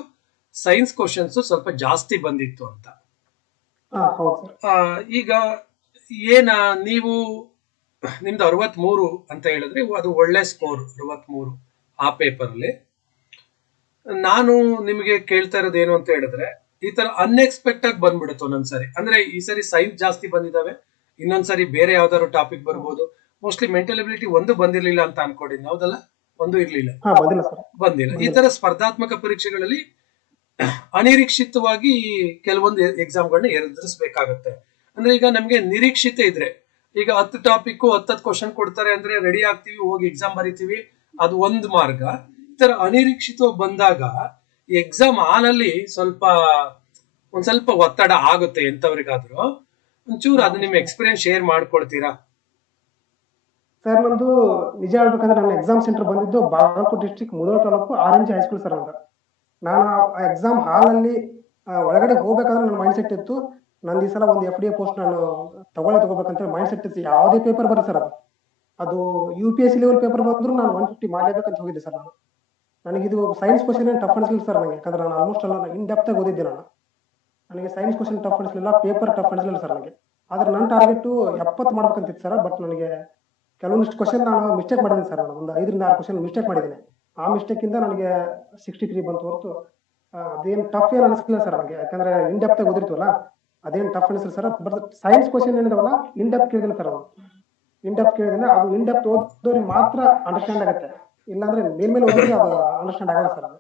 ಸೈನ್ಸ್ ಕ್ವಶನ್ಸ್ ಸ್ವಲ್ಪ ಜಾಸ್ತಿ ಬಂದಿತ್ತು ಅಂತ. ಈಗ ನೀವು ನಿಮ್ದು 63 ಅಂತ ಹೇಳಿದ್ರೆ ಅದು ಒಳ್ಳೆ ಸ್ಕೋರ್, 63 ಆ ಪೇಪರ್ ಅಲ್ಲಿ. ನಾನು ನಿಮಗೆ ಕೇಳ್ತಾ ಇರೋದು ಏನು ಅಂತ ಹೇಳಿದ್ರೆ, ಈ ತರ ಅನ್ಎಕ್ಸ್ಪೆಕ್ಟ್ ಆಗಿ ಬಂದ್ಬಿಡುತ್ತೆ ಒಂದೊಂದ್ಸರಿ. ಅಂದ್ರೆ ಈ ಸರಿ ಸೈನ್ಸ್ ಜಾಸ್ತಿ ಬಂದಿದಾವೆ, ಇನ್ನೊಂದ್ಸರಿ ಬೇರೆ ಯಾವ್ದಾದ್ರು ಟಾಪಿಕ್ ಬರ್ಬೋದು. ಮೋಸ್ಟ್ಲಿ ಮೆಂಟಲ್ ಎಬಿಲಿಟಿ ಒಂದು ಬಂದಿರ್ಲಿಲ್ಲ ಅಂತ ಅನ್ಕೊಂಡಿದ್ದೀನಿ, ಹೌದಲ್ಲ? ಒಂದು ಇರ್ಲಿಲ್ಲ, ಬಂದಿಲ್ಲ. ಈ ತರ ಸ್ಪರ್ಧಾತ್ಮಕ ಪರೀಕ್ಷೆಗಳಲ್ಲಿ ಅನಿರೀಕ್ಷಿತವಾಗಿ ಕೆಲವೊಂದು ಎಕ್ಸಾಮ್ಗಳನ್ನ ಎದುರಿಸಬೇಕಾಗತ್ತೆ. ಅಂದ್ರೆ ಈಗ ನಮ್ಗೆ ನಿರೀಕ್ಷಿತ ಇದ್ರೆ, ಈಗ 10 ಟಾಪಿಕ್ 10 ಕ್ವಶನ್ ಕೊಡ್ತಾರೆ ಅಂದ್ರೆ ರೆಡಿ ಆಗ್ತೀವಿ, ಹೋಗಿ ಎಕ್ಸಾಮ್ ಬರೀತೀವಿ, ಅದು ಒಂದು ಮಾರ್ಗ. ಈ ತರ ಅನಿರೀಕ್ಷಿತವಾಗಿ ಬಂದಾಗ ಎಕ್ಸಾಮ್ ಹಾಲಲ್ಲಿ ಒಂದ್ ಸ್ವಲ್ಪ ಒತ್ತಡ ಆಗುತ್ತೆ ಎಂತವ್ರಿಗಾದ್ರು. ಒಂಚೂರು ಅದು ನಿಮ್ ಎಕ್ಸ್ಪೀರಿಯನ್ಸ್ ಶೇರ್ ಮಾಡ್ಕೊಳ್ತೀರಾ? ಸರ್ ನಮ್ದು ನಿಜ ಹೇಳ್ಬೇಕಂದ್ರೆ ನನ್ನ ಎಕ್ಸಾಮ್ ಸೆಂಟರ್ ಬಂದಿದ್ದು Bagalkote district Mudhol taluk RNG high school sir ಅಂತ. ನಾನು ಆ ಎಕ್ಸಾಮ್ ಹಾಲಲ್ಲಿ ಒಳಗಡೆ ಹೋಗ್ಬೇಕಾದ್ರೆ ನನ್ನ ಮೈಂಡ್ ಸೆಟ್ ಇತ್ತು, ನಂದು ಈ ಸಲ ಒಂದು FDA ಪೋಸ್ಟ್ ನಾನು ತಗೋಬೇಕಂತ ಮೈಂಡ್ ಸೆಟ್ ಇತ್ತು. ಯಾವುದೇ ಪೇಪರ್ ಬರುತ್ತೆ ಸರ್ ಅದು UPSC ಲೆವೆಲ್ ಪೇಪರ್ ಬಂದ್ರು ನಾನು 150 ಮಾಡಲೇಬೇಕಂತ ಹೋಗಿದ್ದೆ ಸರ್ ನಾನು. ನನಗಿದು ಸೈನ್ಸ್ ಕ್ವಶನ್ ಏನು ಟಫ್ ಅನಿಸ್ಲಿಲ್ಲ ಸರ್ ನನಗೆ, ಯಾಕಂದ್ರೆ ನಾನು ಆಲ್ಮೋಸ್ಟ್ ಎಲ್ಲ ಇನ್ ಡೆಪ್ತ್ ಆಗಿ ಓದಿದ್ದೆ ನಾನು. ನನಗೆ ಸೈನ್ಸ್ ಕ್ವಶನ್ ಟಫ್ ಅನಿಸ್ಲಿಲ್ಲ, ಪೇಪರ್ ಟಫ್ ಅನಿಸ್ಲಿಲ್ಲ ಸರ್ ನನಗೆ. ಆದ್ರೆ ನನ್ನ ಟಾರ್ಗೆಟ್ 70 ಮಾಡ್ಬೇಕಂತಿತ್ತು ಸರ್. ಬಟ್ ನನಗೆ ಕೆಲವೊಂದಿಷ್ಟು ಕ್ವಶನ್ ನಾನು ಮಿಸ್ಟೇಕ್ ಮಾಡಿದ್ದೀನಿ ಸರ್. ನಾನು ಒಂದು 5 ರಿಂದ 6 ಕ್ವಶನ್ ಮಿಸ್ಟೇಕ್ ಮಾಡಿದ್ದೀನಿ. ಆ ಮಿಸ್ಟೇಕ್ ಇಂದ ನನಗೆ 63 ಬಂತು ಹೊರತು ಅದೇನು ಟಫ್ ಏನು ಅನಿಸ್ಲಿಲ್ಲ ಸರ್ ನನಗೆ, ಯಾಕಂದ್ರೆ ಇನ್ ಡೆಪ್ತ್ ಆಗಿ ಓದಿರ್ತೀವಲ್ಲ, ಅದೇನು ಟಫ್ ಅನಿಸಿಲ್ಲ ಸರ್. ಬಟ್ ಸೈನ್ಸ್ ಕ್ವಶನ್ ಏನಿದಾವಲ್ಲ ಇನ್ ಡೆಪ್ತ್ ಕೇಳಿದಿಲ್ಲ ಸರ್. ಇನ್ ಡೆಪ್ತ್ ಕೇಳಿದ್ರೆ ಅದು ಇನ್ ಡೆಪ್ತ್ ಓದೋರಿಗೆ ಮಾತ್ರ ಅಂಡರ್ಸ್ಟ್ಯಾಂಡ್ ಆಗುತ್ತೆ, ಇಲ್ಲಾಂದ್ರೆ ಮೇಲ್ಮೇಲೆ ಓದಿದ್ರೆ ಅದು ಅಂಡರ್ಸ್ಟ್ಯಾಂಡ್ ಆಗಲ್ಲ ಸರ್ ಅದು.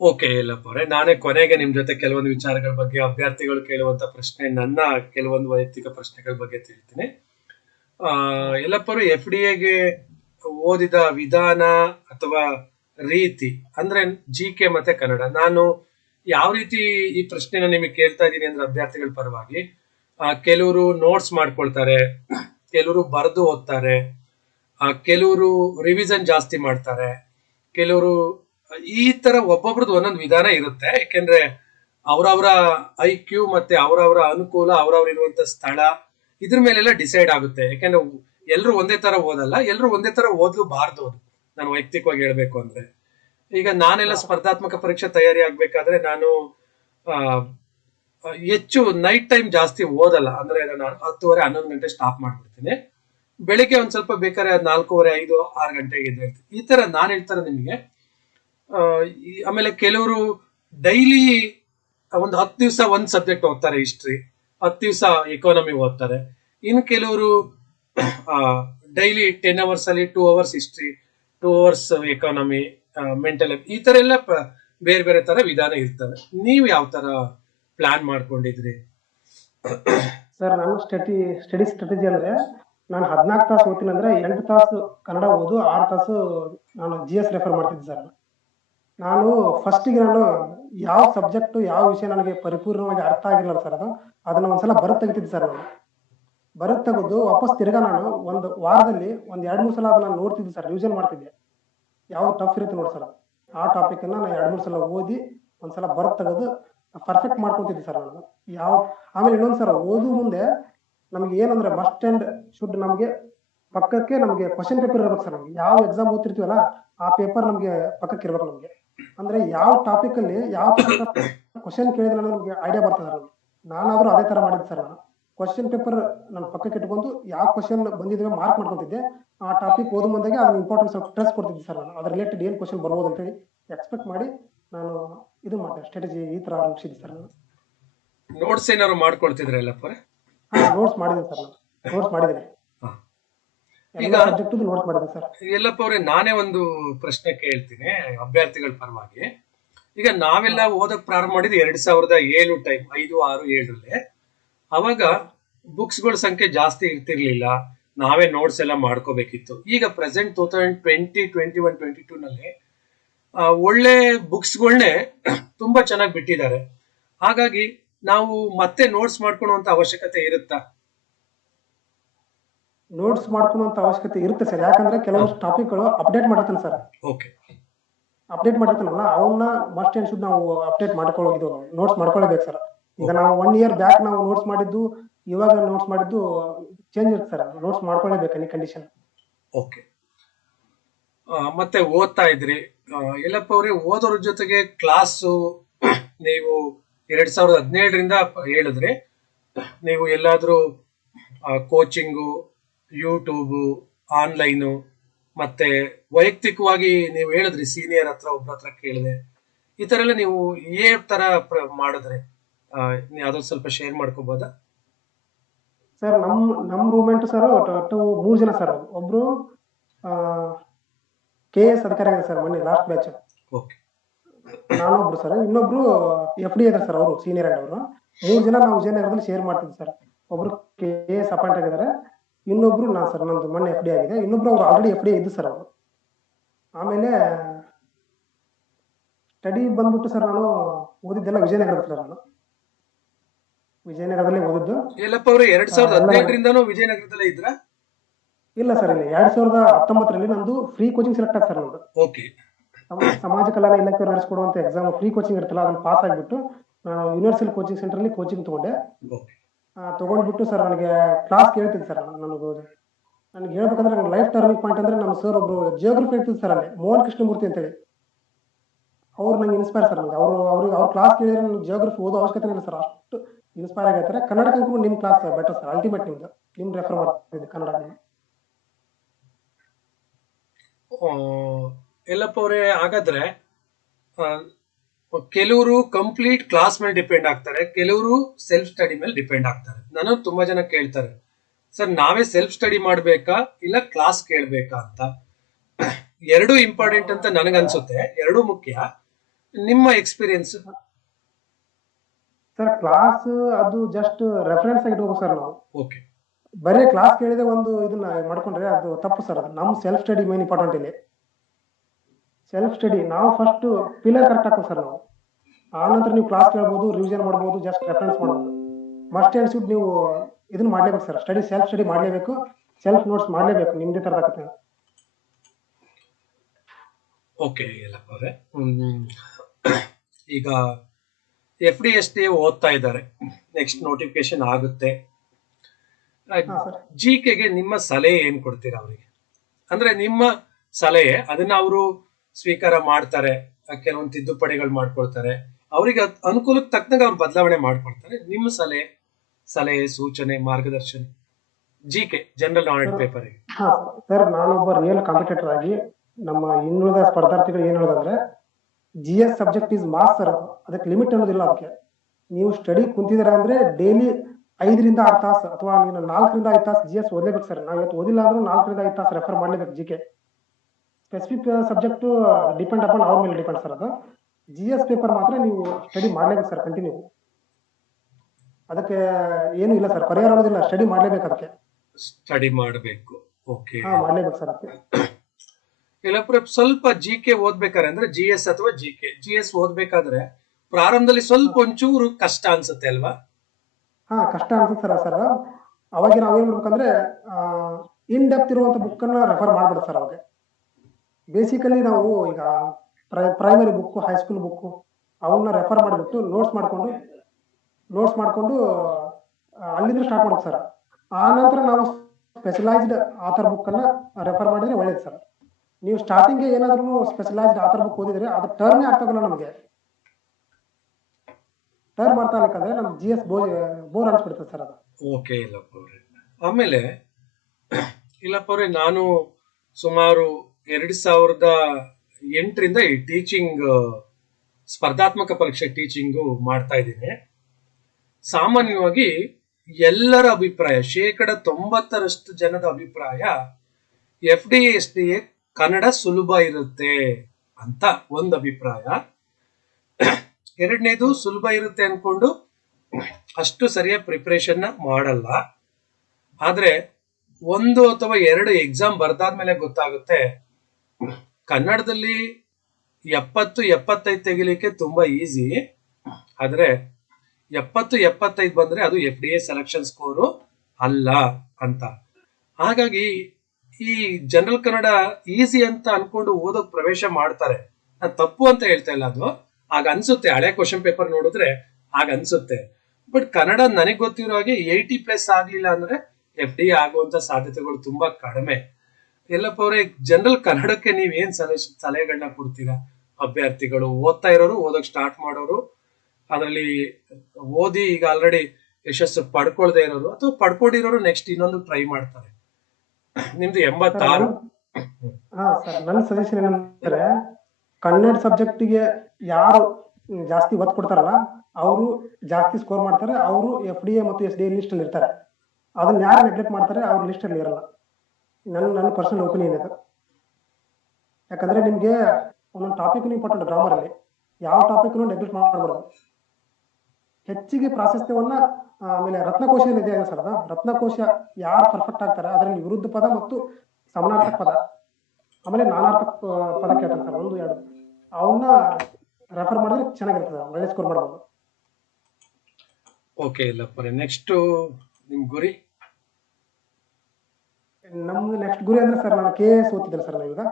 ಓಕೆ ಯಲ್ಲಪ್ಪ ಅವರೇ, ನಾನೇ ಕೊನೆಗೆ ನಿಮ್ ಜೊತೆ ಕೆಲವೊಂದು ವಿಚಾರಗಳ ಬಗ್ಗೆ, ಅಭ್ಯರ್ಥಿಗಳು ಕೇಳುವಂತ ಪ್ರಶ್ನೆ, ನನ್ನ ಕೆಲವೊಂದು ವೈಯಕ್ತಿಕ ಪ್ರಶ್ನೆಗಳ ಬಗ್ಗೆ ತಿಳಿತೀನಿ. ಯಲ್ಲಪ್ಪ ಅವರು FDA ಓದಿದ ವಿಧಾನ ಅಥವಾ ರೀತಿ ಅಂದ್ರೆ GK ಮತ್ತೆ ಕನ್ನಡ, ನಾನು ಯಾವ ರೀತಿ ಈ ಪ್ರಶ್ನೆನ ನಿಮಗೆ ಕೇಳ್ತಾ ಇದ್ದೀನಿ ಅಂದ್ರೆ ಅಭ್ಯರ್ಥಿಗಳ ಪರವಾಗಿ, ಕೆಲವರು ನೋಟ್ಸ್ ಮಾಡ್ಕೊಳ್ತಾರೆ, ಕೆಲವರು ಬರೆದು ಓದ್ತಾರೆ, ಕೆಲವರು ರಿವಿಷನ್ ಜಾಸ್ತಿ ಮಾಡ್ತಾರೆ, ಕೆಲವರು ಈ ತರ ಒಬ್ಬೊಬ್ರದ್ದು ಒಂದೊಂದು ವಿಧಾನ ಇರುತ್ತೆ. ಯಾಕೆಂದ್ರೆ ಅವರವರ IQ ಮತ್ತೆ ಅವರವರ ಅನುಕೂಲ, ಅವರವ್ರ ಇರುವಂತ ಸ್ಥಳ, ಇದ್ರ ಮೇಲೆಲ್ಲ ಡಿಸೈಡ್ ಆಗುತ್ತೆ. ಯಾಕೆಂದ್ರೆ ಎಲ್ರು ಒಂದೇ ತರ ಓದಲ್ಲ, ಎಲ್ರು ಒಂದೇ ತರ ಓದಲೂಬಾರ್ದು. ನಾನು ವೈಯಕ್ತಿಕವಾಗಿ ಹೇಳ್ಬೇಕು ಅಂದ್ರೆ, ಈಗ ನಾನೆಲ್ಲ ಸ್ಪರ್ಧಾತ್ಮಕ ಪರೀಕ್ಷೆ ತಯಾರಿ ಆಗ್ಬೇಕಾದ್ರೆ ನಾನು ಹೆಚ್ಚು ನೈಟ್ ಟೈಮ್ ಜಾಸ್ತಿ ಓದಲ್ಲ. ಅಂದ್ರೆ ನಾನು 10:30 11 ಗಂಟೆ ಸ್ಟಾಪ್ ಮಾಡ್ಬಿಡ್ತೀನಿ. ಬೆಳಿಗ್ಗೆ ಒಂದ್ ಸ್ವಲ್ಪ ಬೇಕಾದ್ರೆ 4:30 5 6 ಗಂಟೆಗೆ ಎದ್ದೇಳ್ತೀನಿ. ಈ ತರ ನಾನು ಹೇಳ್ತಾರೆ ನಿಮಗೆ. ಆಮೇಲೆ ಕೆಲವರು ಡೈಲಿ ಒಂದು 10 ದಿವಸ ಒಂದ್ ಸಬ್ಜೆಕ್ಟ್ ಓದ್ತಾರೆ, ಹಿಸ್ಟ್ರಿ, 10 ದಿವಸ ಎಕಾನಮಿ ಓದ್ತಾರೆ. ಇನ್ನು ಕೆಲವರು ಡೈಲಿ 10 ಅವರ್ಸ್ ಅಲ್ಲಿ 2 hours history, 2 hours economy, mental, ಈ ತರ ಎಲ್ಲ ಬೇರೆ ಬೇರೆ ತರ ವಿಧಾನ ಇರ್ತವೆ. ನೀವು ಯಾವ ತರ ಪ್ಲಾನ್ ಮಾಡ್ಕೊಂಡಿದ್ರಿ? ಸರ್ ನಾನು ಸ್ಟಡಿ ಸ್ಟ್ರಾಟಜಿ ಅಂದ್ರೆ, ನಾನು 14 ತಾಸು ಓದ್ತೀನಿ ಅಂದ್ರೆ 8 ತಾಸು ಕನ್ನಡ ಓದು, 6 ತಾಸು ನಾನು GS ರೆಫರ್ ಮಾಡ್ತಿದ್ದೆ ಸರ್. ನಾನು ಫಸ್ಟಿಗೆ ನಾನು ಯಾವ ಸಬ್ಜೆಕ್ಟ್ ಯಾವ ವಿಷಯ ನನಗೆ ಪರಿಪೂರ್ಣವಾಗಿ ಅರ್ಥ ಆಗಿರಲ್ಲ ಸರ್, ಅದನ್ನ ಒಂದ್ಸಲ ಬರೆದು ತೆಗಿತಿದ್ದೆ ಸರ್. ನಾನು ಬರೆದು ತೆಗೆದು ವಾಪಸ್ ತಿರ್ಗಾ ನಾನು ಒಂದು ವಾರದಲ್ಲಿ ಒಂದ್ 2-3 ಸಲ ಅದನ್ನ ನೋಡ್ತಿದ್ದೆ ಸರ್, ರಿವಿಷನ್ ಮಾಡ್ತಿದ್ದೆ. ಯಾವ್ದು ಟಫ್ ಇರುತ್ತೆ ನೋಡಿ ಸರ್, ಆ ಟಾಪಿಕ್ ಅನ್ನ ನಾನು 2-3 ಸಲ ಓದಿ ಒಂದ್ಸಲ ಬರೆದು ತೆಗೆದು ಪರ್ಫೆಕ್ಟ್ ಮಾಡ್ಕೊತಿದ್ದೆ ಸರ್ ನಾನು. ಆಮೇಲೆ ಇನ್ನೊಂದು ಸರ್, ಓದು ಮುಂದೆ ನಮ್ಗೆ ಏನಂದ್ರೆ ಮಸ್ಟ್ ಅಂಡ್ ಶುಡ್ ನಮ್ಗೆ ಪಕ್ಕಕ್ಕೆ ನಮ್ಗೆ ಕ್ವಶನ್ ಪೇಪರ್ ಇರ್ಬೇಕು ಸರ್. ನಮ್ಗೆ ಯಾವ ಎಕ್ಸಾಮ್ ಓದ್ತಿರ್ತೀವಲ್ಲ ಆ ಪೇಪರ್ ನಮ್ಗೆ ಪಕ್ಕಕ್ಕೆ ಇರ್ಬೇಕು ನಮ್ಗೆ. ಅಂದ್ರೆ ಯಾವ ಟಾಪಿಕ್ ಅಲ್ಲಿ ಯಾವ ಕ್ವಶನ್ ಕೇಳಿದ್ರೆ ನಮ್ಗೆ ಐಡಿಯಾ ಬರ್ತದೆ. ನಾನಾದ್ರೂ ಅದೇ ತರ ಮಾಡಿದ್ದೆ ಸರ್. ನಾನು ಕ್ವಶನ್ ಪೇಪರ್ ನಾನು ಪಕ್ಕಕ್ಕೆ ಇಟ್ಕೊಂಡು ಯಾವ ಕ್ವಶನ್ ಬಂದಿದ್ರೆ ಮಾರ್ಕ್ ಮಾಡ್ಕೊತಿದ್ದೆ. ಆ ಟಾಪಿಕ್ ಓದು ಮುಂದಾಗೆ ಅದ್ರ ಇಂಪಾರ್ಟೆನ್ಸ್ ಸ್ಟ್ರೆಸ್ ಕೊಡ್ತಿದ್ದೆ ಸರ್. ನಾನು ಅದ್ರ ರಿಲೇಟೆಡ್ ಏನ್ ಕ್ವಶನ್ ಬರ್ಬೋದು ಅಂತ ಹೇಳಿ ಎಕ್ಸ್ಪೆಕ್ಟ್ ಮಾಡಿ ನಾನು ಇದು ಮಾಡಿದೆ, ಸ್ಟ್ರಾಟಜಿ ಈ ತರ ರೂಪಿಸಿದ್ದೆ ಸರ್. ನಾನು ನೋಟ್ಸ್ ಏನಾದ್ರು ಮಾಡ್ಕೊಳ್ತಿದ್ರಲ್ಲಪ್ಪ? ನೋಟ್ಸ್ ಮಾಡಿದ್ದೀನಿ ಸರ್, ನಾನು ನೋಟ್ಸ್ ಮಾಡಿದ್ದೀನಿ. ಈಗ ಸಬ್ಜೆಕ್ಟ್ ನೋಟ್ಸ್ ಮಾಡಿದ್ದೀನಿ ಸರ್. ಯಲ್ಲಪ್ಪ ಅವರೇ, ನಾನೇ ಒಂದು ಪ್ರಶ್ನೆ ಕೇಳ್ತೀನಿ ಅಭ್ಯರ್ಥಿಗಳ ಪರವಾಗಿ. ಈಗ ನಾವೆಲ್ಲ ಓದಕ್ ಪ್ರಾರಂಭ ಮಾಡಿದ್ದು 2007 ಟೈಮ್, 5, 6, 7ರಲ್ಲಿ. ಅವಾಗ ಬುಕ್ಸ್ ಗಳ ಸಂಖ್ಯೆ ಜಾಸ್ತಿ ಇರ್ತಿರ್ಲಿಲ್ಲ, ನಾವೇ ನೋಟ್ಸ್ ಎಲ್ಲ ಮಾಡ್ಕೋಬೇಕಿತ್ತು. ಈಗ ಪ್ರೆಸೆಂಟ್ 2020, 21, 22 ನಲ್ಲಿ ಒಳ್ಳೆ ಬುಕ್ಸ್ಗಳನ್ನೇ ತುಂಬಾ ಚೆನ್ನಾಗಿ ಬಿಟ್ಟಿದ್ದಾರೆ. ಹಾಗಾಗಿ ನಾವು ಮತ್ತೆ ನೋಟ್ಸ್ ಮಾಡ್ಕೊಳ್ಳುವಂತ ಅವಶ್ಯಕತೆ ಇರುತ್ತಾ? ನೋಟ್ಸ್ ಮಾಡ್ಕೊಳ್ಳುವಂತ ಅವಶ್ಯಕತೆ ಇರುತ್ತೆ ಸರ್, ಯಾಕಂದ್ರೆ ಕೆಲವೊಂದು ಟಾಪಿಕ್ಗಳು ಅಪ್ಡೇಟ್ ಮಾಡಿರ್ತಾನೆ ಸರ್. ಓಕೆ, ಅಪ್ಡೇಟ್ ಮಾಡಿರ್ತಾನಲ್ಲ ಅವನ್ನ ಮಸ್ಟ್ ಅಂಡ್ ಶುಡ್ ನಾವು ಅಪ್ಡೇಟ್ ಮಾಡ್ಕೊಳ್ಳೋದು, ನೋಟ್ಸ್ ಮಾಡ್ಕೊಳ್ಳೇಬೇಕು ಸರ್. ಈಗ ನಾವು 1 ಇಯರ್ ಬ್ಯಾಕ್ ನಾವು ನೋಟ್ಸ್ ಮಾಡಿದ್ದು ಇವಾಗ ನೋಟ್ಸ್ ಮಾಡಿದ್ದು ಚೇಂಜ್ ಇರುತ್ತೆ ಸರ್. ನೋಟ್ಸ್ ಮಾಡ್ಕೊಳ್ಳೇಬೇಕು ಎನಿ ಕಂಡೀಷನ್. ಓಕೆ. ಮತ್ತೆ ಓದ್ತಾ ಇದ್ರಿ ಯಲ್ಲಪ್ಪ ಅವರೇ, ಓದೋರ ಜೊತೆಗೆ ಕ್ಲಾಸು ನೀವು 2017ರಿಂದ ಹೇಳಿದ್ರಿ, ನೀವು ಎಲ್ಲಾದ್ರೂ ಕೋಚಿಂಗು, ಯೂಟ್ಯೂಬು, ಆನ್ಲೈನು, ಮತ್ತೆ ವೈಯಕ್ತಿಕವಾಗಿ ನೀವು ಹೇಳಿದ್ರಿ ಸೀನಿಯರ್ ಹತ್ರ ಒಬ್ಬರ ಹತ್ರ ಕೇಳಿದೆ, ಈ ತರ ಎಲ್ಲ ನೀವು ಏ ತರ ಮಾಡಿದ್ರಿ? ಯಾವ್ದಾದ್ರು ಸ್ವಲ್ಪ ಶೇರ್ ಮಾಡ್ಕೋಬಹುದಾ ಸರ್? ನಮ್ ರೂಮೆಂಟ್ ಸರ್ 3 ಜನ ಸರ್. ಒಬ್ರು KS ಅಧಿಕಾರಿ ಇದೆ ಸರ್, ಮೊನ್ನೆ ಲಾಸ್ಟ್ ಬ್ಯಾಚ್. ಓಕೆ. ನಾನೊಬ್ರು ಸರ್, ಇನ್ನೊಬ್ರು FD ಇದಾರೆ ಸರ್, ಅವರು ಸೀನಿಯರ್ ಆಗಿ. ಅವರು 3 ಜನ ನಾವು ವಿಜಯನಗರದಲ್ಲಿ ಶೇರ್ ಮಾಡ್ತಿದ್ವಿ ಸರ್. ಒಬ್ರು KS ಅಪಾಯಿಂಟ್ ಆಗಿದ್ದಾರೆ, ಇನ್ನೊಬ್ರು ನಾನು ಸರ್, ನಂದು ಮೊನ್ನೆ FD ಆಗಿದೆ. ಇನ್ನೊಬ್ರು ಅವ್ರು ಆಲ್ರೆಡಿ FD ಇದ್ದು ಸರ್ ಅವರು. ಆಮೇಲೆ ಸ್ಟಡಿ ಬಂದ್ಬಿಟ್ಟು ಸರ್, ನಾನು ಓದಿದ್ದೆಲ್ಲ ವಿಜಯನಗರದ ಸರ್. ನಾನು ವಿಜಯನಗರದಲ್ಲಿ ಓದಿದ್ದು. ಯಲ್ಲಪ್ಪ ಅವರು 2017ರಿಂದನೂ ವಿಜಯನಗರದಲ್ಲೇ ಇದ್ರ? ಇಲ್ಲ ಸರ್, ಇಲ್ಲ 2019ರಲ್ಲಿ ನಂದು ಫ್ರೀ ಕೋಚಿಂಗ್ ಸೆಲೆಕ್ಟ್ ಆಯ್ತು ಸರ್. ನಂದು ಓಕೆ. ಸಮಾಜ ಕಲ್ಯಾಣ ಇಲಾಖೆ ನಡೆಸಿಕೊಡುವಂತ ಎಕ್ಸಾಮ್ ಫ್ರೀ ಕೋಚಿಂಗ್ ಇರ್ತಲ್ಲ, ಅದನ್ನ ಪಾಸ್ ಆಗಿಬಿಟ್ಟು ಯೂನಿವರ್ಸಲ್ ಕೋಚಿಂಗ್ ಸೆಂಟರ್ ಅಲ್ಲಿ ಕೋಚಿಂಗ್ ತಗೊಂಡೆ. ಓಕೆ. ತಗೊಂಡ್ಬಿಟ್ಟು ಸರ್ ನನಗೆ ಕ್ಲಾಸ್ ಕೇಳ್ತಿದ್ದೆ ಸರ್. ನನಗೆ ಹೇಳ್ಬೇಕಂದ್ರೆ ನನ್ನ ಲೈಫ್ ಟರ್ನಿಂಗ್ ಪಾಯಿಂಟ್ ಅಂದ್ರೆ ನಮ್ಮ ಸರ್ ಒಬ್ರು ಜಿಯೋಗ್ರಫಿ ಹೇಳ್ತಿದ್ರು ಸರ್, ಅಲ್ಲಿ ಮೋಹನ್ ಕೃಷ್ಣಮೂರ್ತಿ ಅಂತೇಳಿ. ಅವ್ರು ನಂಗೆ ಇನ್ಸ್ಪೈರ್ ಸರ್. ನನಗೆ ಅವ್ರ ಕ್ಲಾಸ್ ಕೇಳಿದ್ರೆ ನನಗೆ ಜಿಯೋಗ್ರಫಿ ಓದೋ ಅವಶ್ಯಕತೆ ಇಲ್ಲ ಸರ್, ಅಷ್ಟು ಇನ್ಸ್ಪೈರ್ ಆಗಿರ್ತಾರೆ. ಕನ್ನಡಕ್ಕೂ ನಿಮ್ಮ ಕ್ಲಾಸ್ ಬೆಟರ್ ಸರ್, ಅಲ್ಟಿಮೇಟ್ ನಿಮ್ದು ರೆಫರ್ ಮಾಡ್ತಿದ್ದೆ ಕನ್ನಡ. ಎಲ್ಲಪ್ಪ ಅವರೇ, ಹಾಗಾದ್ರೆ ಕೆಲವರು ಕಂಪ್ಲೀಟ್ ಕ್ಲಾಸ್ ಮೇಲೆ ಡಿಪೆಂಡ್ ಆಗ್ತಾರೆ, ಕೆಲವರು ಸೆಲ್ಫ್ ಸ್ಟಡಿ ಮೇಲೆ ಡಿಪೆಂಡ್ ಆಗ್ತಾರೆ. ನಾನು ತುಂಬಾ ಜನ ಕೇಳ್ತಾರೆ, ಸರ್ ನಾವೇ ಸೆಲ್ಫ್ ಸ್ಟಡಿ ಮಾಡ್ಬೇಕಾ ಇಲ್ಲ ಕ್ಲಾಸ್ ಕೇಳ್ಬೇಕಾ ಅಂತ. ಎರಡೂ ಇಂಪಾರ್ಟೆಂಟ್ ಅಂತ ನನಗನ್ಸುತ್ತೆ, ಎರಡೂ ಮುಖ್ಯ. ನಿಮ್ಮ ಎಕ್ಸ್ಪೀರಿಯನ್ಸ್? ಸರ್ ಕ್ಲಾಸ್ ಅದು ಜಸ್ಟ್ ರೆಫರೆನ್ಸ್ ಆಗಿ ಇಟ್ಕೋಬೇಕು ಸರ್ ನಾವು. ಓಕೆ. ಬರೀ ಕ್ಲಾಸ್ ಕೇಳಿದೆ ಒಂದು ಇದನ್ನ ಮಾಡ್ಕೊಂಡ್ರೆ ಅದು ತಪ್ಪು ಸರ್. ಅದು ನಮ್ಮ ಸೆಲ್ಫ್ ಸ್ಟಡಿ ಮೇನ್ ಇಂಪಾರ್ಟೆಂಟ್ ಇಲ್ಲಿ. ಸೆಲ್ಫ್ ಸ್ಟಡಿ ನಾವು ಫಸ್ಟ್ ಪಿಲ್ಲರ್ ಕರೆಕ್ಟ್ ಹಾಕೋ ಸರ್ ನಾವು. ಆ ನಂತರ ನೀವು ಕ್ಲಾಸ್ ಕೇಳ್ಬೋದು, ರಿವಿಷನ್ ಮಾಡ್ಬೋದು, ಜಸ್ಟ್ ರೆಫರೆನ್ಸ್ ಮಾಡ್ಬೋದು. ಮಸ್ಟ್ ಅಂಡ್ ಶುಡ್ ನೀವು ಇದನ್ನ ಮಾಡ್ಲೇಬೇಕು ಸರ್, ಸ್ಟಡಿ ಸೆಲ್ಫ್ ಸ್ಟಡಿ ಮಾಡ್ಲೇಬೇಕು, ಸೆಲ್ಫ್ ನೋಟ್ಸ್ ಮಾಡ್ಲೇಬೇಕು, ನಿಮ್ದೇ ತರದಾಗುತ್ತೆ. ಓಕೆ ಎಲ್ಲಪ್ಪ ಅವರೇ, ಈಗ FD ಓದ್ತಾ ಇದ್ದಾರೆ, ನೆಕ್ಸ್ಟ್ ನೋಟಿಫಿಕೇಶನ್ ಆಗುತ್ತೆ. GKಗೆ ನಿಮ್ಮ ಸಲಹೆ ಏನ್ ಕೊಡ್ತೀರಾ ಅವರಿಗೆ? ಅಂದ್ರೆ ನಿಮ್ಮ ಸಲಹೆ ಅದನ್ನ ಅವರು ಸ್ವೀಕಾರ ಮಾಡ್ತಾರೆ, ಕೆಲವೊಂದು ತಿದ್ದುಪಡಿಗಳು ಮಾಡ್ಕೊಳ್ತಾರೆ, ಅವ್ರಿಗೆ ಅನುಕೂಲಕ್ಕೆ ತಕ್ಕನಾಗ ಅವ್ರು ಬದಲಾವಣೆ ಮಾಡ್ಕೊಳ್ತಾರೆ. ನಿಮ್ಮ ಸಲಹೆ ಸೂಚನೆ ಮಾರ್ಗದರ್ಶನ GK general knowledge paper. Sir ನಾನೊಬ್ಬ ರಿಯಲ್ ಕಾಂಪಿಟೇಟರ್ ಆಗಿ ನಮ್ಮ ಇನ್ನುಳಿದ ಸ್ಪರ್ಧಾರ್ಥಿಗಳು ಏನ್ ಹೇಳೋದಂದ್ರೆ, GS subject is mass sir, ಅದಕ್ಕೆ ಲಿಮಿಟ್ ಅನ್ನೋದಿಲ್ಲ. ಅದಕ್ಕೆ ನೀವು ಸ್ಟಡಿ ಕುಂತಿದ್ದೀರಾ ಅಂದ್ರೆ ಡೈಲಿ 5 ರಿಂದ 6 ತಾಸು ಅಥವಾ ನೀನು 4 ರಿಂದ 5 ತಾಸು GS ಓದಲೇಬೇಕು ಸರ್. ನಾವು ಇವತ್ತು ಓದಿಲ್ಲ ಅಂದ್ರೂ 4 ರಿಂದ 5 ತಾಸು ರೆಫರ್ ಮಾಡ್ಲೇಬೇಕು GK. Specific subject depend upon ಅವ್ರ ಮೇಲೆ ಡಿಪೆಂಡ್ ಸರ್. ಅದು GS ಪೇಪರ್ ಮಾತ್ರ ನೀವು ಸ್ಟಡಿ ಮಾಡ್ಲೇಬೇಕು ಸರ್, ಕಂಟಿನ್ಯೂ. ಅದಕ್ಕೆ ಏನು ಇಲ್ಲ ಸರ್, ಪರಿಹಾರ ಅನ್ನೋದಿಲ್ಲ, ಸ್ಟಡಿ ಮಾಡ್ಲೇಬೇಕು, ಅದಕ್ಕೆ ಸ್ಟಡಿ ಮಾಡಬೇಕು. ಓಕೆ, ಮಾಡ್ಲೇಬೇಕು ಸರ್. ಅದಕ್ಕೆ ಇಲ್ಲಪ್ಪ ಸ್ವಲ್ಪ GK ಓದ್ಬೇಕಾದ್ರೆ ಅಂದ್ರೆ GS ಅಥವಾ GS ಓದ್ಬೇಕಾದ್ರೆ ಪ್ರಾರಂಭದಲ್ಲಿ ಸ್ವಲ್ಪ ಒಂಚೂರು ಕಷ್ಟ ಅನ್ಸುತ್ತೆ ಅಲ್ವಾ? ಕಷ್ಟ ಅನ್ಸುತ್ತೆ ಸರ್. ಅವಾಗ ನಾವ್ ಏನ್ ಮಾಡ್ಬೇಕಂದ್ರೆ ಇನ್ ಡೆಪ್ತ್ ಇರುವಂತ ಬುಕ್ ಅನ್ನ ರೆಫರ್ ಮಾಡ್ಬಿಡುತ್ತೆ ಸರ್. ಅವಾಗ ಬೇಸಿಕಲಿ ನಾವು ಈಗ ಪ್ರೈಮರಿ ಬುಕ್, ಹೈಸ್ಕೂಲ್ ಬುಕ್ ಅವನ್ನ ರೆಫರ್ ಮಾಡಿಬಿಟ್ಟು ನೋಟ್ಸ್ ಮಾಡ್ಕೊಂಡು ಅಲ್ಲಿಂದ ಸ್ಟಾರ್ಟ್ ಮಾಡ್ಬೇಕು ಸರ್. ಆ ನಂತರ ನಾವು ಸ್ಪೆಷಲೈಸ್ಡ್ ಆಥರ್ ಬುಕ್ ಅನ್ನ ರೆಫರ್ ಮಾಡಿದ್ರೆ ಒಳ್ಳೇದು ಸರ್. ನೀವು ಸ್ಟಾರ್ಟಿಂಗ್ ಏನಾದ್ರೂ ಸ್ಪೆಷಲೈಸ್ಡ್ ಆಥರ್ ಬುಕ್ ಓದಿದ್ರೆ ಅದು ಟರ್ನೇ ಆಗ್ತಾಗಲ್ಲ ನಮಗೆ. ಟರ್ನ್ ಮಾಡ್ತಾ ಇರ್ಬೇಕಾದ್ರೆ ನಮ್ಗೆ GS ಬೋರ್ ಅನಿಸ್ಬಿಡುತ್ತೆ ಸರ್ ಅದು. ಓಕೆ ಇಲ್ಲಪ್ಪ ಅವ್ರೆ. ಆಮೇಲೆ ಇಲ್ಲಪ್ಪ ಅವ್ರೆ, ನಾನು ಸುಮಾರು 2008ರಿಂದ ಈ ಟೀಚಿಂಗ್ ಸ್ಪರ್ಧಾತ್ಮಕ ಪರೀಕ್ಷೆ ಟೀಚಿಂಗು ಮಾಡ್ತಾ ಇದ್ದೀನಿ. ಸಾಮಾನ್ಯವಾಗಿ ಎಲ್ಲರ ಅಭಿಪ್ರಾಯ, 90% ಜನದ ಅಭಿಪ್ರಾಯ FD/SDA ಕನ್ನಡ ಸುಲಭ ಇರುತ್ತೆ ಅಂತ ಒಂದು ಅಭಿಪ್ರಾಯ. ಎರಡನೇದು, ಸುಲಭ ಇರುತ್ತೆ ಅನ್ಕೊಂಡು ಅಷ್ಟು ಸರಿಯಾಗಿ ಪ್ರಿಪರೇಷನ್ ಮಾಡಲ್ಲ. ಆದ್ರೆ 1 ಅಥವಾ 2 ಎಕ್ಸಾಮ್ ಬರ್ದಾದ್ಮೇಲೆ ಗೊತ್ತಾಗುತ್ತೆ ಕನ್ನಡದಲ್ಲಿ 70-75 ತೆಗಿಲಿಕ್ಕೆ ತುಂಬಾ ಈಸಿ. ಆದ್ರೆ 70-75 ಬಂದ್ರೆ ಅದು FDA ಸೆಲೆಕ್ಷನ್ ಸ್ಕೋರು ಅಲ್ಲ ಅಂತ. ಹಾಗಾಗಿ ಈ ಜನರಲ್ ಕನ್ನಡ ಈಸಿ ಅಂತ ಅನ್ಕೊಂಡು ಓದೋಕ್ ಪ್ರವೇಶ ಮಾಡ್ತಾರೆ. ನಾನು ತಪ್ಪು ಅಂತ ಹೇಳ್ತಾ ಇಲ್ಲ, ಅದು ಆಗ ಅನ್ಸುತ್ತೆ, ಹಳೆ ಕ್ವಶನ್ ಪೇಪರ್ ನೋಡಿದ್ರೆ ಆಗ ಅನ್ಸುತ್ತೆ. ಬಟ್ ಕನ್ನಡ ನನಗೆ ಗೊತ್ತಿರೋ ಹಾಗೆ 80+ ಆಗ್ಲಿಲ್ಲ ಅಂದ್ರೆ FDA ಆಗುವಂತ ಸಾಧ್ಯತೆಗಳು ತುಂಬಾ ಕಡಿಮೆ. ಎಲ್ಲಪ್ಪ ಅವ್ರೆ, ಜನರಲ್ ಕನ್ನಡಕ್ಕೆ ನೀವೇನ್ ಸಲಹೆಗಳನ್ನ ಕೊಡ್ತೀರಾ? ಅಭ್ಯರ್ಥಿಗಳು ಓದ್ತಾ ಇರೋರು, ಓದೋಕ್ ಸ್ಟಾರ್ಟ್ ಮಾಡೋರು, ಅದರಲ್ಲಿ ಓದಿ ಈಗ ಆಲ್ರೆಡಿ ಯಶಸ್ಸು ಪಡ್ಕೊಳ್ದೇ ಇರೋರು ಅಥವಾ ಪಡ್ಕೊಂಡಿರೋರು ನೆಕ್ಸ್ಟ್ ಇನ್ನೊಂದು ಟ್ರೈ ಮಾಡ್ತಾರೆ. ನಿಮ್ದು 86. ಸರ್ ನನ್ನ ಸಜೆಷನ್ ಏನಂದ್ರೆ, ಕನ್ನಡ ಸಬ್ಜೆಕ್ಟಿಗೆ ಯಾರು ಜಾಸ್ತಿ ಒತ್ತು ಕೊಡ್ತಾರಲ್ಲ ಅವರು ಜಾಸ್ತಿ ಸ್ಕೋರ್ ಮಾಡ್ತಾರೆ. ಅವರು FDA ಮತ್ತು SDA ಲಿಸ್ಟ್ ಅಲ್ಲಿ ಇರ್ತಾರೆ. ಅದನ್ನ ಯಾರು ನೆಗ್ಲೆಕ್ಟ್ ಮಾಡ್ತಾರೆ ಅವ್ರ ಲಿಸ್ಟ್ ಅಲ್ಲಿ ಇರಲ್ಲ. ನನ್ನ ಪರ್ಸನಲ್ ಒಪಿನಿಯನ್ ಇದು. ಯಾಕಂದ್ರೆ ನಿಮ್ಗೆ ಒಂದೊಂದು ಟಾಪಿಕ್ ಇಂಪಾರ್ಟೆಂಟ್. ಗ್ರಾಮರ್ ಅಲ್ಲಿ ಯಾವ ಟಾಪಿಕ್ ನೆಗ್ಲೆಕ್ಟ್ ಮಾಡಬಾರ್ದು. ಹೆಚ್ಚಿಗೆ ಪ್ರಾಶಸ್ತ್ಯವನ್ನ, ಆಮೇಲೆ ರತ್ನಕೋಶ ಏನಿದೆ ಸರ್, ರತ್ನಕೋಶ ಯಾರು ಪರ್ಫೆಕ್ಟ್ ಆಗ್ತಾರೆ ಅದರಲ್ಲಿ ವಿರುದ್ಧ ಪದ ಮತ್ತು ಸಮಾನಾರ್ಥಕ ಪದ, ಆಮೇಲೆ ನಾನಾರ್ಥಕ ಪದ ಕೇಳ್ತಾರೆ ಸರ್, 1-2 ಅವನ್ನ ರೆಫರ್ ಮಾಡಿದ್ರೆ ಚೆನ್ನಾಗಿರ್ತದೆ, ಒಳ್ಳೆ ಸ್ಕೋರ್ ಮಾಡಬಹುದು. ಓಕೆ ಇಲ್ಲಪ್ಪ, ನೆಕ್ಸ್ಟ್ ನಿಮ್ ಗುರಿ? ನಮ್ದು ನೆಕ್ಸ್ಟ್ ಗುರಿ ಅಂದ್ರೆ ಸರ್ ನಾನು ಕೆ ಎಸ್ ಓದ್ತಿದ್ದೇನೆ ಸರ್ ನಾವೀಗ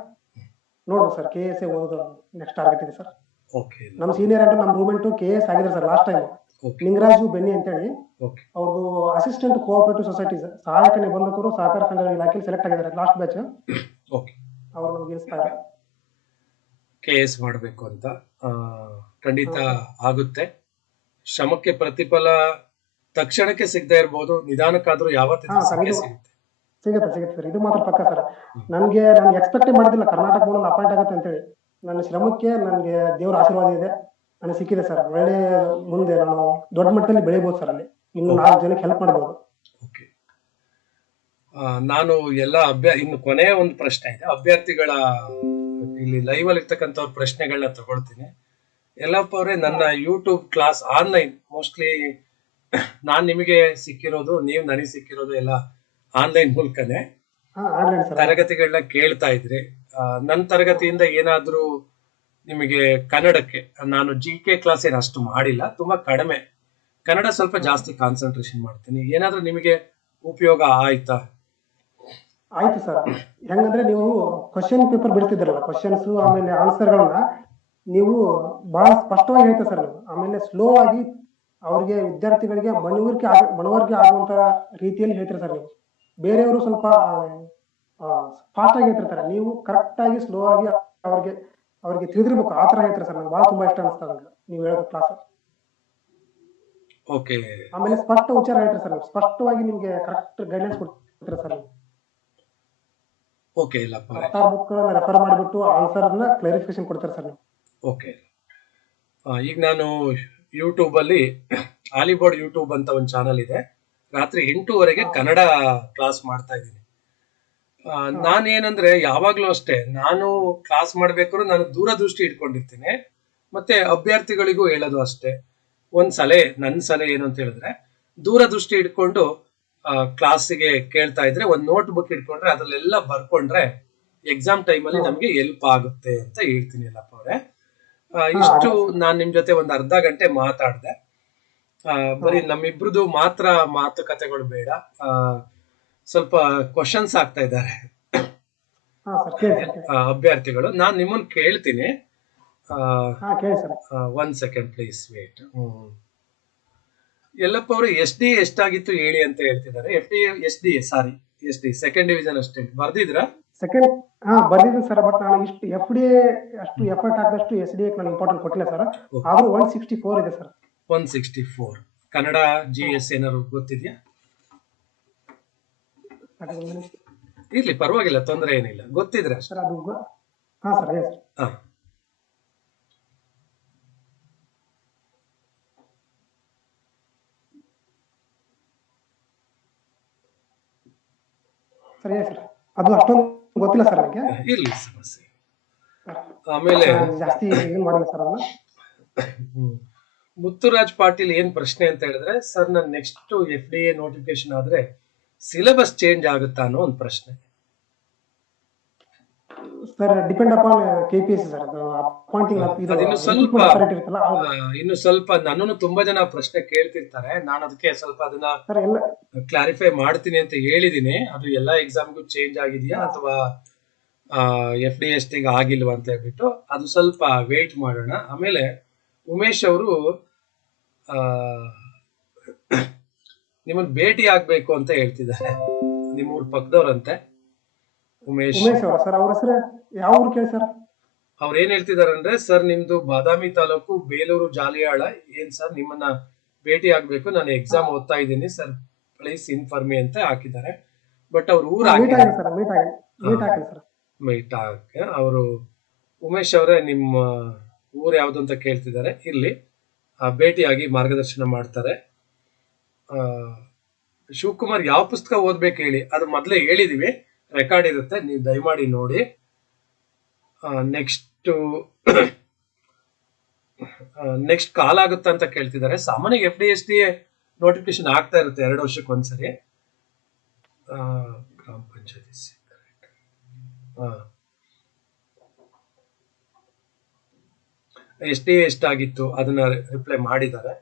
ನೋಡ್ಬೋದು ಸರ್ ಕೆ ಎಸ್ ಓದೋದು ನೆಕ್ಸ್ಟ್ ಟಾರ್ಗೆಟ್ ಇದೆ ಸರ್. ಓಕೆ ನಮ್ಮ ಸೀನಿಯರ್ ಅಂದ್ರೆ ನಮ್ಮ ರೂಮೆಂಟು ಕೆ ಎಸ್ ಆಗಿದ್ದಾರೆ sir last time. Okay Ningaraju Benny ಅಂತೇಳಿ ಓಕೆ ಅವ್ರದ್ದು ಅಸಿಸ್ಟೆಂಟ್ ಕೋಆಪರೇಟಿವ್ ಸೊಸೈಟೀಸ್ ಸಹಾಯಕ ನಿಬಂಧಕರು ಸಹಕಾರ ಸಂಘಗಳ ಇಲಾಖೆಯಲ್ಲಿ ಸೆಲೆಕ್ಟ್ ಆಗಿದ್ದಾರೆ ಲಾಸ್ಟ್ ಬ್ಯಾಚ್. ಓಕೆ ಅವರು ನಮ್ಗೆ ಇನ್ಸ್ಪೈರ್. KS ಮಾಡಬೇಕು ಅಂತ ಖಂಡಿತ ಆಗುತ್ತೆ. ಶ್ರಮಕ್ಕೆ ಪ್ರತಿಫಲ ತಕ್ಷಣಕ್ಕೆ ಸಿಗದೆ ಇರ್ಬೋದು, ನಿಧಾನಕ್ಕಾದ್ರೂ ಯಾವತ್ತಿದ್ರೂ ಸಿಕ್ಕೇ ಸಿಗುತ್ತೆ. ಸಿಗುತ್ತೆ ಸರ್, ಇದು ಮಾತ್ರ ಪಕ್ಕ ಸರ್. ನಾನು ಎಕ್ಸ್ಪೆಕ್ಟೇ ಮಾಡಿದಿಲ್ಲ ಕರ್ನಾಟಕ ಬೋರ್ಡ್ ಅಪಾಯಿಂಟ್ ಆಗುತ್ತೆ ಅಂತೇಳಿ. ನನ್ನ ಶ್ರಮಕ್ಕೆ ನನಗೆ ದೇವರ ಆಶೀರ್ವಾದ ಇದೆ, ನನಗೆ ಸಿಕ್ಕಿದೆ ಸರ್. ಒಳ್ಳೆ ಮುಂದೆ ನಾನು ದೊಡ್ಡ ಮಟ್ಟದಲ್ಲಿ ಬೆಳಿಬಹುದು ಸರ್, ಅಲ್ಲಿ ಇನ್ನು 4 ಜನಕ್ಕೆ ಹೆಲ್ಪ್ ಮಾಡಬಹುದು. ಓಕೆ, ನಾನು ಎಲ್ಲ ಇನ್ನು ಕೊನೆಯ ಒಂದು ಪ್ರಶ್ನೆ ಇದೆ. ಅಭ್ಯರ್ಥಿಗಳ ಇಲ್ಲಿ ಲೈವ್ ಅಲ್ಲಿ ಇರ್ತಕ್ಕಂಥವ್ರ ಪ್ರಶ್ನೆಗಳನ್ನ ತಗೊಳ್ತೀನಿ. ಯಲ್ಲಪ್ಪ ಅವರೇ, ನನ್ನ ಯೂಟ್ಯೂಬ್ ಕ್ಲಾಸ್ ಆನ್ಲೈನ್ ಮೋಸ್ಟ್ಲಿ ನಾನ್ ನಿಮಗೆ ಸಿಕ್ಕಿರೋದು, ನೀವು ನನಗೆ ಸಿಕ್ಕಿರೋದು ಎಲ್ಲ ಆನ್ಲೈನ್ ಮೂಲಕನೇ ತರಗತಿಗಳನ್ನ ಕೇಳ್ತಾ ಇದ್ರಿ. ನನ್ನ ತರಗತಿಯಿಂದ ಏನಾದ್ರೂ ನಿಮಗೆ ಕನ್ನಡಕ್ಕೆ, ನಾನು GK ಕ್ಲಾಸ್ ಏನು ಅಷ್ಟು ಮಾಡಿಲ್ಲ, ತುಂಬಾ ಕಡಿಮೆ, ಕನ್ನಡ ಸ್ವಲ್ಪ ಜಾಸ್ತಿ ಕಾನ್ಸಂಟ್ರೇಷನ್ ಮಾಡ್ತೀನಿ, ಏನಾದ್ರೂ ನಿಮಗೆ ಉಪಯೋಗ ಆಯ್ತಾ? ಆಯ್ತು ಸರ್. ಹೆಂಗಂದ್ರೆ ನೀವು ಕ್ವಶನ್ ಪೇಪರ್ ಬಿಡ್ತಿದ್ರಲ್ಲ, ಕ್ವಶನ್ಸ್ ಆಮೇಲೆ ಆನ್ಸರ್ಗಳನ್ನ ನೀವು ಬಹಳ ಸ್ಪಷ್ಟವಾಗಿ ಹೇಳ್ತೀರಿ ಸರ್ ನೀವು. ಆಮೇಲೆ ಸ್ಲೋ ಆಗಿ ಅವ್ರಿಗೆ ವಿದ್ಯಾರ್ಥಿಗಳಿಗೆ ಮನವರಿಕೆ ಆಗುವಂತ ರೀತಿಯಲ್ಲಿ ಹೇಳ್ತೀರಿ ಸರ್ ನೀವು. ಬೇರೆಯವರು ಸ್ವಲ್ಪ ಫಾಸ್ಟ್ ಆಗಿ ಹೇಳ್ತಿರ್ತಾರೆ, ನೀವು ಕರೆಕ್ಟ್ ಆಗಿ ಸ್ಲೋ ಆಗಿ ಅವ್ರಿಗೆ ತಿಳಿದಿರ್ಬೇಕು, ಆ ತರ ಹೇಳ್ತಾರೆ ಸರ್. ನಂಗೆ ಬಹಳ ತುಂಬಾ ಇಷ್ಟ ಅನಿಸ್ತದೆ ನೀವು ಹೇಳೋದು ಕ್ಲಾಸ್. ಓಕೆ, ಆಮೇಲೆ ಸ್ಪಷ್ಟ ಉಚ್ಚಾರ ಹೇಳ್ತಾರೆ ಸರ್ ನೀವು, ಸ್ಪಷ್ಟವಾಗಿ ನಿಮ್ಗೆ ಕರೆಕ್ಟ್ ಗೈಡೆನ್ಸ್ ಕೊಡ್ತೀರಾ ಸರ್ ನೀವು. ಓಕೆ, ಇಲ್ಲಪ್ಪ ಬುಕ್ ರೆಫರ್ ಮಾಡಿಬಿಟ್ಟು ಆನ್ಸರ್ ಅನ್ನ ಕ್ಲಾರಿಫಿಕೇಶನ್ ಕೊಡ್ತಾರೆ ಸರ್ ನೀವು. ಓಕೆ, ಈಗ ನಾನು ಯೂಟ್ಯೂಬ್ ಅಲ್ಲಿ ಆಲಿಬೋರ್ಡ್ ಯೂಟ್ಯೂಬ್ ಅಂತ ಒಂದು ಚಾನಲ್ ಇದೆ, ರಾತ್ರಿ 8:00ವರೆಗೆ ಕನ್ನಡ ಕ್ಲಾಸ್ ಮಾಡ್ತಾ ಇದ್ದೀನಿ. ನಾನೇನಂದ್ರೆ ಯಾವಾಗ್ಲೂ ಅಷ್ಟೇ, ನಾನು ಕ್ಲಾಸ್ ಮಾಡ್ಬೇಕಾದ್ರೂ ನಾನು ದೂರದೃಷ್ಟಿ ಇಟ್ಕೊಂಡಿರ್ತೀನಿ. ಮತ್ತೆ ಅಭ್ಯರ್ಥಿಗಳಿಗೂ ಹೇಳೋದು ಅಷ್ಟೇ, ನನ್ನ ಸಲಹೆ ಏನು ಅಂತ ಹೇಳಿದ್ರೆ, ದೂರದೃಷ್ಟಿ ಇಟ್ಕೊಂಡು ಕ್ಲಾಸಿಗೆ ಕೇಳ್ತಾ ಇದ್ರೆ, ಒಂದು ನೋಟ್ ಬುಕ್ ಇಟ್ಕೊಂಡ್ರೆ ಅದ್ರಲ್ಲೆಲ್ಲ ಬರ್ಕೊಂಡ್ರೆ ಎಕ್ಸಾಮ್ ಟೈಮಲ್ಲಿ ನಮ್ಗೆ ಹೆಲ್ಪ್ ಆಗುತ್ತೆ ಅಂತ ಹೇಳ್ತೀನಿ. ಯಲ್ಲಪ್ಪ ಅವರೇ, ಇಷ್ಟು ನಾನ್ ನಿಮ್ ಜೊತೆ ಒಂದು ಅರ್ಧ ಗಂಟೆ ಮಾತಾಡ್ದೆ. ಬರೀ ನಮ್ಮಿಬ್ರದ್ದು ಮಾತ್ರ ಮಾತುಕತೆಗಳು ಬೇಡ, ಸ್ವಲ್ಪ ಕ್ವಶನ್ಸ್ ಆಗ್ತಾ ಇದ್ದಾರೆ ಅಭ್ಯರ್ಥಿಗಳು. ನಾನ್ ನಿಮ್ಮನ್ನ ಕೇಳ್ತೀನಿ, 1 ಸೆಕೆಂಡ್ ಪ್ಲೀಸ್ ವೇಟ್. ಯಲ್ಲಪ್ಪ ಅವರು SD ಎಷ್ಟಾಗಿತ್ತು ಹೇಳಿ ಅಂತ ಹೇಳ್ತಿದ್ದಾರೆ. SD ಸೆಕೆಂಡ್ ಡಿವಿಷನ್ ಅಷ್ಟೇ ಬರ್ದಿದ್ರ? ಸೆಕೆಂಡ್ ಬರ್ದಿದ್ದೀನಿ ಸರ್, ಬಟ್ ನಾನು ಇಷ್ಟು FDA ಅಷ್ಟು ಎಫರ್ಟ್ ಹಾಕಿದಷ್ಟು SDA ನಾನು ಇಂಪಾರ್ಟೆಂಟ್ ಕೊಟ್ಟಿಲ್ಲ ಸರ್. ಆದ್ರೂ 164 ಇದೆ ಸರ್. 164 ಕನ್ನಡ GS ಏನಾದ್ರು ಗೊತ್ತಿದ್ಯಾ? ಇರ್ಲಿ, ಪರವಾಗಿಲ್ಲ, ತೊಂದರೆ ಏನಿಲ್ಲ, ಗೊತ್ತಿದ್ರೆ ಸರ್ ಅದು. ಸರ್ ಹೇಳಿ ಸರ್. ಸರ್ ಹೇಳಿ ಸರ್, ಅದು ಅಷ್ಟೊಂದು ಗೊತ್ತಿಲ್ಲ ಸರ್ ನನಗೆ. ಇರ್ಲಿ, ಸಮಸ್ಯೆ. ಆಮೇಲೆ ಜಾಸ್ತಿ ಏನ್ ಮಾಡಿಲ್ಲ ಸರ್ ಅದನ್ನ. ಮುತ್ತುರಾಜ್ ಪಾಟೀಲ್ ಏನ್ ಪ್ರಶ್ನೆ ಅಂತ ಹೇಳಿದ್ರೆ, ಸರ್ ನನ್ನ ನೆಕ್ಸ್ಟ್ FDA ನೋಟಿಫಿಕೇಶನ್ ಆದ್ರೆ ಸಿಲೆಬಸ್ ಚೇಂಜ್ ಆಗುತ್ತಾ ಅನ್ನೋ ಒಂದು ಪ್ರಶ್ನೆ. Sir depend upon KPSC sir, ಅದು ಅಪಾಯಿಂಟಿಂಗ್ ಇನ್ನು ಸ್ವಲ್ಪ ನನ್ನನ್ನು ತುಂಬಾ ಜನ ಪ್ರಶ್ನೆ ಕೇಳ್ತಿರ್ತಾರೆ. ನಾನು ಅದಕ್ಕೆ ಸ್ವಲ್ಪ ಅದನ್ನ ಕ್ಲಾರಿಫೈ ಮಾಡ್ತೀನಿ ಅಂತ ಹೇಳಿದೀನಿ. ಅದು ಎಲ್ಲಾ ಎಕ್ಸಾಮ್ಗೂ ಚೇಂಜ್ ಆಗಿದೆಯಾ ಅಥವಾ FDST ಆಗಿಲ್ವಾ ಅಂತ ಹೇಳ್ಬಿಟ್ಟು ಅದು ಸ್ವಲ್ಪ ವೇಟ್ ಮಾಡೋಣ. ಆಮೇಲೆ ಉಮೇಶ್ ಅವರು ನಿಮ್ಮನ್ನ ಭೇಟಿ ಆಗ್ಬೇಕು ಅಂತ ಹೇಳ್ತಿದ್ದಾರೆ, ನಿಮ್ಮೂರ್ ಪಕ್ಕದವ್ರಂತೆ. ಉಮೇಶ್ ಸರ್, ಅವ್ರ ಹೆಸರು ಯಾವ ಊರು ಕೇಳಿ ಸರ್? ಅವ್ರ ಏನ್ ಹೇಳ್ತಿದಾರೆ ಅಂದ್ರೆ, ಸರ್ ನಿಮ್ದು ಬಾದಾಮಿ ತಾಲೂಕು ಬೇಲೂರು ಜಾಲಿಯಾಳ, ಏನ್ ಸರ್ ನಿಮ್ಮನ್ನ ಭೇಟಿ ಆಗ್ಬೇಕು, ನಾನು ಎಕ್ಸಾಮ್ ಓದ್ತಾ ಇದ್ದೀನಿ ಸರ್, ಪ್ಲೀಸ್ ಇನ್ಫಾರ್ಮಿ ಅಂತ ಹಾಕಿದ್ದಾರೆ. ಬಟ್ ಅವ್ರ ಊರ್ ಮೀಟ್ ಆಗಕ್ಕೆ ಅವರು ಉಮೇಶ್ ಅವರೇ ನಿಮ್ಮ ಊರ್ ಯಾವ್ದು ಅಂತ ಕೇಳ್ತಿದ್ದಾರೆ. ಇರ್ಲಿ, ಭೇಟಿಯಾಗಿ ಮಾರ್ಗದರ್ಶನ ಮಾಡ್ತಾರೆ. ಶಿವಕುಮಾರ್ ಯಾವ ಪುಸ್ತಕ ಓದ್ಬೇಕು ಹೇಳಿ, ಅದು ಮೊದ್ಲೇ ಹೇಳಿದೀವಿ, ರೆಕಾರ್ಡ್ ಇರುತ್ತೆ, ನೀವು ದಯಮಾಡಿ ನೋಡಿ. ನೆಕ್ಸ್ಟ್ ಕಾಲ್ ಆಗುತ್ತಾ ಅಂತ ಕೇಳ್ತಿದ್ದಾರೆ. ಸಾಮಾನ್ಯ FDST ನೋಟಿಫಿಕೇಶನ್ ಆಗ್ತಾ ಇರುತ್ತೆ 2 ವರ್ಷಕ್ಕೆ ಒಂದ್ಸರಿ. ಗ್ರಾಮ ಪಂಚಾಯತಿ SD ಎಷ್ಟಾಗಿತ್ತು ಅದನ್ನ ರಿಪ್ಲೈ ಮಾಡಿದ್ದಾರೆ.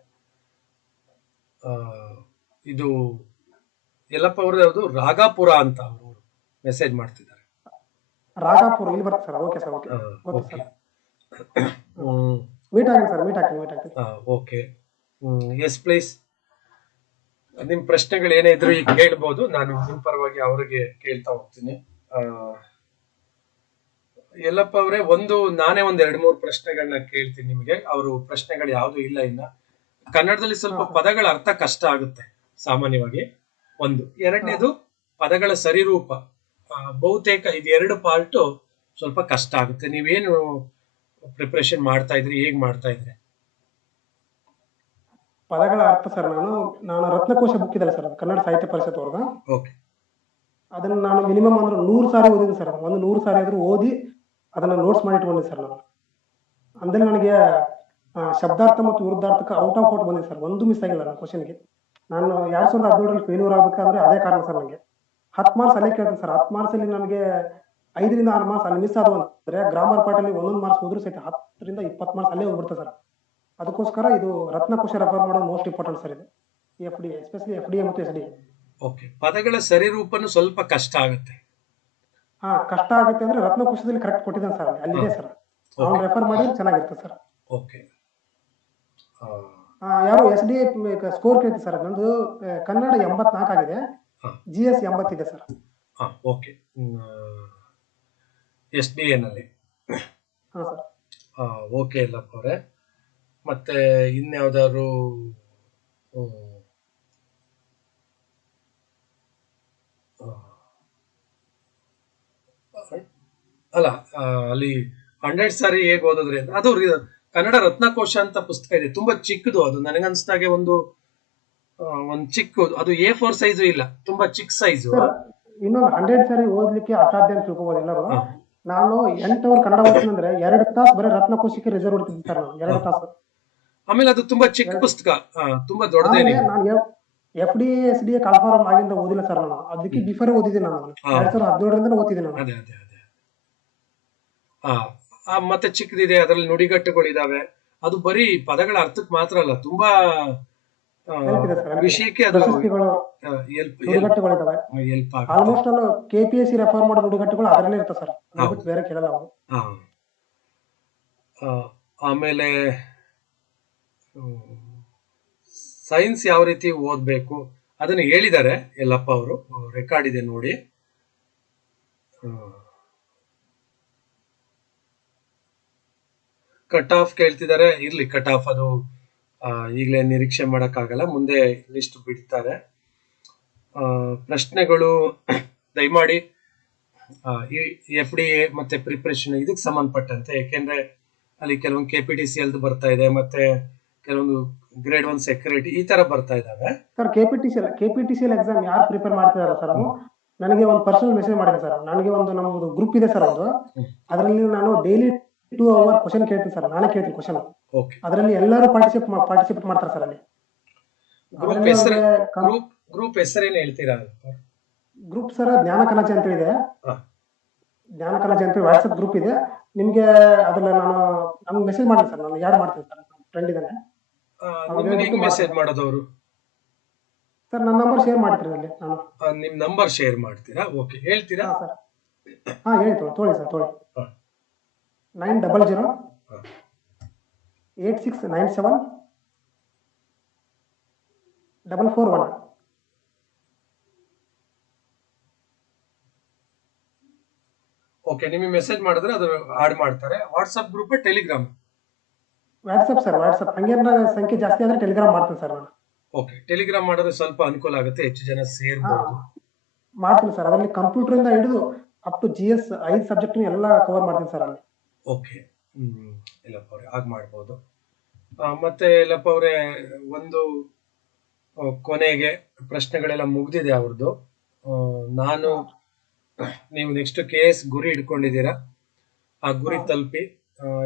ಇದು ಯಲ್ಲಪ್ಪ ಅವ್ರದ್ದು ಯಾವುದು ರಾಗಾಪುರ ಅಂತ ಅವರು ಮೆಸೇಜ್ ಮಾಡ್ತಿದ್ದಾರೆ. ರಾಗಾಪುರ ಇಲ್ಲಿ ಬರುತ್ತೆ ಸರ್. ಓಕೆ ಸರ್, ಓಕೆ ಗೊತ್ತು ಓಕೆ. ಸರ್. ಮೀಟ್ ಆಗಿ ಸರ್, ಮೀಟ್ ಆಗ್ತೀನಿ. ಓಕೆ. Yes please. ನಿಮ್ ಪ್ರಶ್ನೆಗಳು ಏನೇ ಇದ್ರು ಈಗ ಕೇಳ್ಬೋದು, ನಾನು ನಿಮ್ ಪರವಾಗಿ ಅವರಿಗೆ ಕೇಳ್ತಾ ಹೋಗ್ತೀನಿ. ಯಲ್ಲಪ್ಪ ಅವರೇ, ನಾನೇ ಒಂದ್ 2-3 ಪ್ರಶ್ನೆಗಳನ್ನ ಕೇಳ್ತೀನಿ ನಿಮಗೆ. ಅವರು ಪ್ರಶ್ನೆಗಳು ಯಾವ್ದು ಇಲ್ಲ ಇನ್ನ. ಕನ್ನಡದಲ್ಲಿ ಸ್ವಲ್ಪ ಪದಗಳ ಅರ್ಥ ಕಷ್ಟ ಆಗುತ್ತೆ ಸಾಮಾನ್ಯವಾಗಿ. ಎರಡನೇದು ಪದಗಳ ಸರಿರೂಪ. ಬಹುತೇಕ ಇದು 2 ಪಾರ್ಟ್ ಸ್ವಲ್ಪ ಕಷ್ಟ ಆಗುತ್ತೆ. ನೀವೇನು ಪ್ರಿಪರೇಷನ್ ಮಾಡ್ತಾ ಇದ್ರಿ, ಹೇಗ್ ಮಾಡ್ತಾ ಇದ್ರಿ? ಪದಗಳ ಅರ್ಥ ಸರ್, ನಾನು ರತ್ನಕೋಶ ಬುಕ್ ಇದೆಲ್ಲ ಸರ್, ಕನ್ನಡ ಸಾಹಿತ್ಯ ಪರಿಷತ್ ಅವ್ರದ. ಓಕೆ. ಅದನ್ನ ನಾನು ಮಿನಿಮಮ್ ಅಂದ್ರೆ 100 ಸಾರಿ ಓದಿದ್ದೀನಿ ಸರ್. 100 ಸಾರಿ ಆದ್ರೂ ಓದಿ ಅದನ್ನ ನೋಟ್ಸ್ ಮಾಡಿ ಇಟ್ಕೊಂಡಿದ್ದೆ ಸರ್ ನಾನು. ಅಂದ್ರೆ ನನಗೆ ಶಬ್ದಾರ್ಥ ಮತ್ತು ವಿರುದ್ಧಾರ್ಥಕ್ಕೆ ಔಟ್ ಆಫ್ ಔಟ್ ಬಂದಿದೆ ಸರ್. ಒಂದು ಮಿಸ್ ಆಗಿಲ್ಲ ನನ್ನ ಕ್ವಶನ್ಗೆ. ನಾನು 2017 ಫೇಲ್ಯೂರ್ ಆಗ್ಬೇಕಾದ್ರೆ ಅದೇ ಕಾರಣ ಸರ್. ನನಗೆ 10 ಮಾರ್ಕ್ಸ್ ಅಲ್ಲೇ ಕೇಳ್ತೀನಿ ಸರ್. 10 ಮಾರ್ಕ್ಸ್ ಅಲ್ಲಿ ನನಗೆ 5ರಿಂದ 6 ಮಾರ್ಕ್ಸ್ ಅಲ್ಲಿ ಮಿಸ್ ಆದವು ಅಂದ್ರೆ ಗ್ರಾಮರ್ ಪಾರ್ಟ್ ಅಲ್ಲಿ 1 ಮಾರ್ಕ್ಸ್ ಹೋದ್ರೂ ಸಹಿತ 10ರಿಂದ 20 ಮಾರ್ಕ್ಸ್ ಅಲ್ಲೇ ಹೋಗ್ಬಿಡ್ತದೆ ಸರ್. ಅದಕ್ಕೋಸ್ಕರ ಇದು ರತ್ನಕೋಶ ರೆಫರ್ ಮಾಡೋದು ಮೋಸ್ಟ್ ಇಂಪಾರ್ಟೆಂಟ್ ಸರ್. ಇದು FD, ಎಸ್ಪೆಷಲಿ FDA ಮತ್ತು SDA. ಓಕೆ. ಪದಗಳ ಸರಿರೂಪನು ಸ್ವಲ್ಪ ಕಷ್ಟ ಆಗುತ್ತೆ. ಕಷ್ಟ ಆಗುತ್ತೆ ಅಂದ್ರೆ ರತ್ನಕೋಶದಲ್ಲಿ ಕರೆಕ್ಟ್ ಕೊಟ್ಟಿದ್ದಾನೆ ಸರ್, ಅಲ್ಲಿದೆ ಸರ್. ಅವ್ನು ರೆಫರ್ ಮಾಡಿದ್ರೆ ಚೆನ್ನಾಗಿರುತ್ತೆ ಸರ್. ಓಕೆ. ಯಾರು SDA ಸ್ಕೋರ್ ಕೇಳ್ತೀವಿ ಸರ್. ನಂದು ಕನ್ನಡ 84 ಆಗಿದೆ, GS 80 ಇದೆ ಸರ್. ಓಕೆ. SDA ನಲ್ಲಿ. ಸರ್. ಓಕೆ ಯಲ್ಲಪ್ಪ ಅವರೇ. ಮತ್ತೆ ಇನ್ಯಾವ್ದಾದ್ರು ಅಲ್ಲ, ಅಲ್ಲಿ 100 ಸಾರಿ ಹೇಗೆ ಓದಿದ್ರಿ ಅಂತ. ಅದು ಕನ್ನಡ ರತ್ನಕೋಶ ಅಂತ ಪುಸ್ತಕ ಇದೆ, ತುಂಬಾ ಚಿಕ್ಕದು. ಅದು ನನಗನ್ಸ್ದಾಗೆ ಒಂದು ಚಿಕ್ಕ, ಅದು A4 ಸೈಜು ಇಲ್ಲ, ತುಂಬಾ ಚಿಕ್ಕ ಸೈಜು. ಇನ್ನೊಂದು 100 ಸಾರಿ ಓದ್ಲಿಕ್ಕೆ ಅಸಾಧ್ಯ ಅಂತ ತಿಳ್ಕೊಬೋದು ಎಲ್ಲರೂ. ನಾನು 8 ಅವರ್ ಕನ್ನಡ ಓದ್ತೀನಿ ಅಂದ್ರೆ 2 ತಾಸು ಬರೀ ರತ್ನಕೋಶಕ್ಕೆ ರಿಸರ್ವ್ ಇಡ್ತೀನಿ ಸರ್ ನಾನು, 2 ತಾಸು. ಆಮೇಲೆ ಅದು ತುಂಬಾ ಚಿಕ್ಕ ಪುಸ್ತಕ, ತುಂಬಾ ದೊಡ್ಡದೇನಿಲ್ಲ. ನಾನು FDA SDA ಕಾಲ್ಫಾರಂ ಆಗಿಂದ ಓದಿಲ್ಲ ಸರ್ ನಾನು. ಅದಕ್ಕೆ ಬಿಫೋರ್ ಓದಿದ್ದೀನಿ ನಾನು. 2017ರಿಂದ ಓದ್ತಿದ್ದೀನಿ ನಾನು. ಅದೇ. ಮತ್ತೆ ಚಿಕ್ಕದಿದೆ, ಅದ್ರಲ್ಲಿ ನುಡಿಗಟ್ಟುಗಳಿದಾವೆ. ಅದು ಬರೀ ಪದಗಳ ಅರ್ಥಕ್ಕೆ ಮಾತ್ರ ಅಲ್ಲ, ತುಂಬಾ ವಿಷಯಕ್ಕೆ ಅದು ಹೆಲ್ಪ್ ಆಲ್ಮೋಸ್ಟ್ ಅಲ್ಲ. KPSC ರೆಫರ್ ಮಾಡೋ ನುಡಿಗಟ್ಟುಗಳು ಅದರಲ್ಲೇ ಇರ್ತದೆ ಸರ್, ಬೇರೆ ಕೇಳಲ್ಲ ಅವರು. ಆಮೇಲೆ ಸೈನ್ಸ್ ಯಾವ ರೀತಿ ಓದ್ಬೇಕು ಅದನ್ನ ಹೇಳಿದ್ದಾರೆ ಯಲ್ಲಪ್ಪ ಅವರು, ರೆಕಾರ್ಡ್ ಇದೆ ನೋಡಿ. ಕಟ್ ಆಫ್ ಕೇಳ್ತಿದ್ದಾರೆ. ಇರ್ಲಿ, ಕಟ್ ಆಫ್ ಅದು ಈಗಲೇ ನಿರೀಕ್ಷೆ ಮಾಡಕ್ಕಾಗಲ್ಲ, ಮುಂದೆ ಲಿಸ್ಟ್ ಬಿಡ್ತಾರೆ. ಪ್ರಶ್ನೆಗಳು ದಯಮಾಡಿ FDA ಮತ್ತೆ ಪ್ರಿಪರೇಷನ್ ಇದಕ್ಕೆ ಸಂಬಂಧಪಟ್ಟಂತೆ, ಯಾಕೆಂದ್ರೆ ಅಲ್ಲಿ ಕೆಲವೊಂದು KPTCL ಬರ್ತಾ ಇದೆ, ಮತ್ತೆ ಕೆಲವೊಂದು ಗ್ರೇಡ್ 1 ಸೆಕ್ಯೂರಿಟಿ ಈ ತರ ಬರ್ತಾ ಇದಾವೆ ಸರ್. KPTCL ಎಕ್ಸಾಮ್ ಯಾರು ಪ್ರಿಪೇರ್ ಮಾಡ್ತಿದಾರ ಸರ್, ನನಗೆ ಒಂದು ಪರ್ಸನಲ್ ಮೆಸೇಜ್ ಮಾಡಿದೆ ಸರ್. ನನಗೆ ನಮ್ಮದು ಗ್ರೂಪ್ ಇದೆ ಸರ್, ಅದರಲ್ಲಿ ನಾನು ಡೈಲಿ 2 ಅವರ್ ಕ್ವಶನ್ ಕೇಳ್ತೀನಿ ಸರ್. ನಾನೇ ಕೇಳ್ತೀನಿ ಕ್ವಶನ್. ಅದರಲ್ಲಿ ಎಲ್ಲರೂ ಪಾರ್ಟಿಸಿಪೇಟ್ ಮಾಡ್ತಾರೆ ಸರ್. ಅಲ್ಲಿ ಗ್ರೂಪ್ ಹೆಸರೇನು ಹೇಳ್ತೀರಾ? ಗ್ರೂಪ್ ಸರ್ ಜ್ಞಾನ ಕನಜ ಅಂತ ಇದೆ. ಜ್ಞಾನ ಕನಜ ಅಂತ ವಾಟ್ಸ್ಆಪ್ ಗ್ರೂಪ್ ಇದೆ. ನಿಮ್ಗೆ ಅದ್ರಲ್ಲಿ ನಮ್ಗೆ ಮೆಸೇಜ್ ಮಾಡಿ ಸರ್, ನಾನು ಯಾರು ಮಾಡ್ತೀನಿ ಸರ್, ಫ್ರೆಂಡ್ ಇದ್ದಾನೆ. ಮೆಸೇಜ್ ಮಾಡೋದವರು ಸರ್ ನನ್ನ ನಂಬರ್ ಶೇರ್ ಮಾಡ್ತೀನಿ ಅಲ್ಲಿ. ನಾನು ನಿಮ್ ನಂಬರ್ ಶೇರ್ ಮಾಡ್ತೀರಾ? ಓಕೆ, ಹೇಳ್ತೀರಾ ಸರ್? ಹೇಳಿ ತೊಗೊಳ್ಳಿ ಸರ್, ತೊಗೊಳ್ಳಿ. 900 8697 441. ಓಕೆ, ನಿಮಗೆ ಮೆಸೇಜ್ ಮಾಡಿದ್ರೆ ಅದು ಆಡ್ ಮಾಡ್ತಾರೆ. WhatsApp group, Telegram? WhatsApp sir, WhatsApp. ಹಂಗೇನಾರ ಸಂಖ್ಯೆ ಜಾಸ್ತಿ ಆದ್ರೆ ಟೆಲಿಗ್ರಾಮ್ ಮಾಡ್ತೀನಿ ಸರ್ ನಾನು. ಓಕೆ, ಟೆಲಿಗ್ರಾಮ್ ಮಾಡಿದ್ರೆ ಸ್ವಲ್ಪ ಅನುಕೂಲ ಆಗುತ್ತೆ, ಹೆಚ್ಚು ಜನ ಸೇರ್ಬೋದು. ಮಾಡ್ತೀನಿ ಸರ್. ಅದರಲ್ಲಿ ಕಂಪ್ಯೂಟರ್ ಇಂದ ಹಿಡಿದು ಅಪ್ ಟು GS 5 ಸಬ್ಜೆಕ್ಟ್ ಎಲ್ಲ ಕವರ್ ಮಾಡ್ತೀನಿ ಸರ್ ಅಲ್ಲಿ. ಓಕೆ, ಯಲ್ಲಪ್ಪ ಅವರೇ ಹಾಗೆ ಮಾಡ್ಬೋದು. ಮತ್ತೆ ಯಲ್ಲಪ್ಪ ಅವರೇ, ಒಂದು ಕೊನೆಗೆ ಪ್ರಶ್ನೆಗಳೆಲ್ಲ ಮುಗ್ದಿದೆ ಅವ್ರದ್ದು. ನೀವು ನೆಕ್ಸ್ಟ್ KS ಗುರಿ ಇಟ್ಕೊಂಡಿದ್ದೀರಾ, ಆ ಗುರಿ ತಲುಪಿ.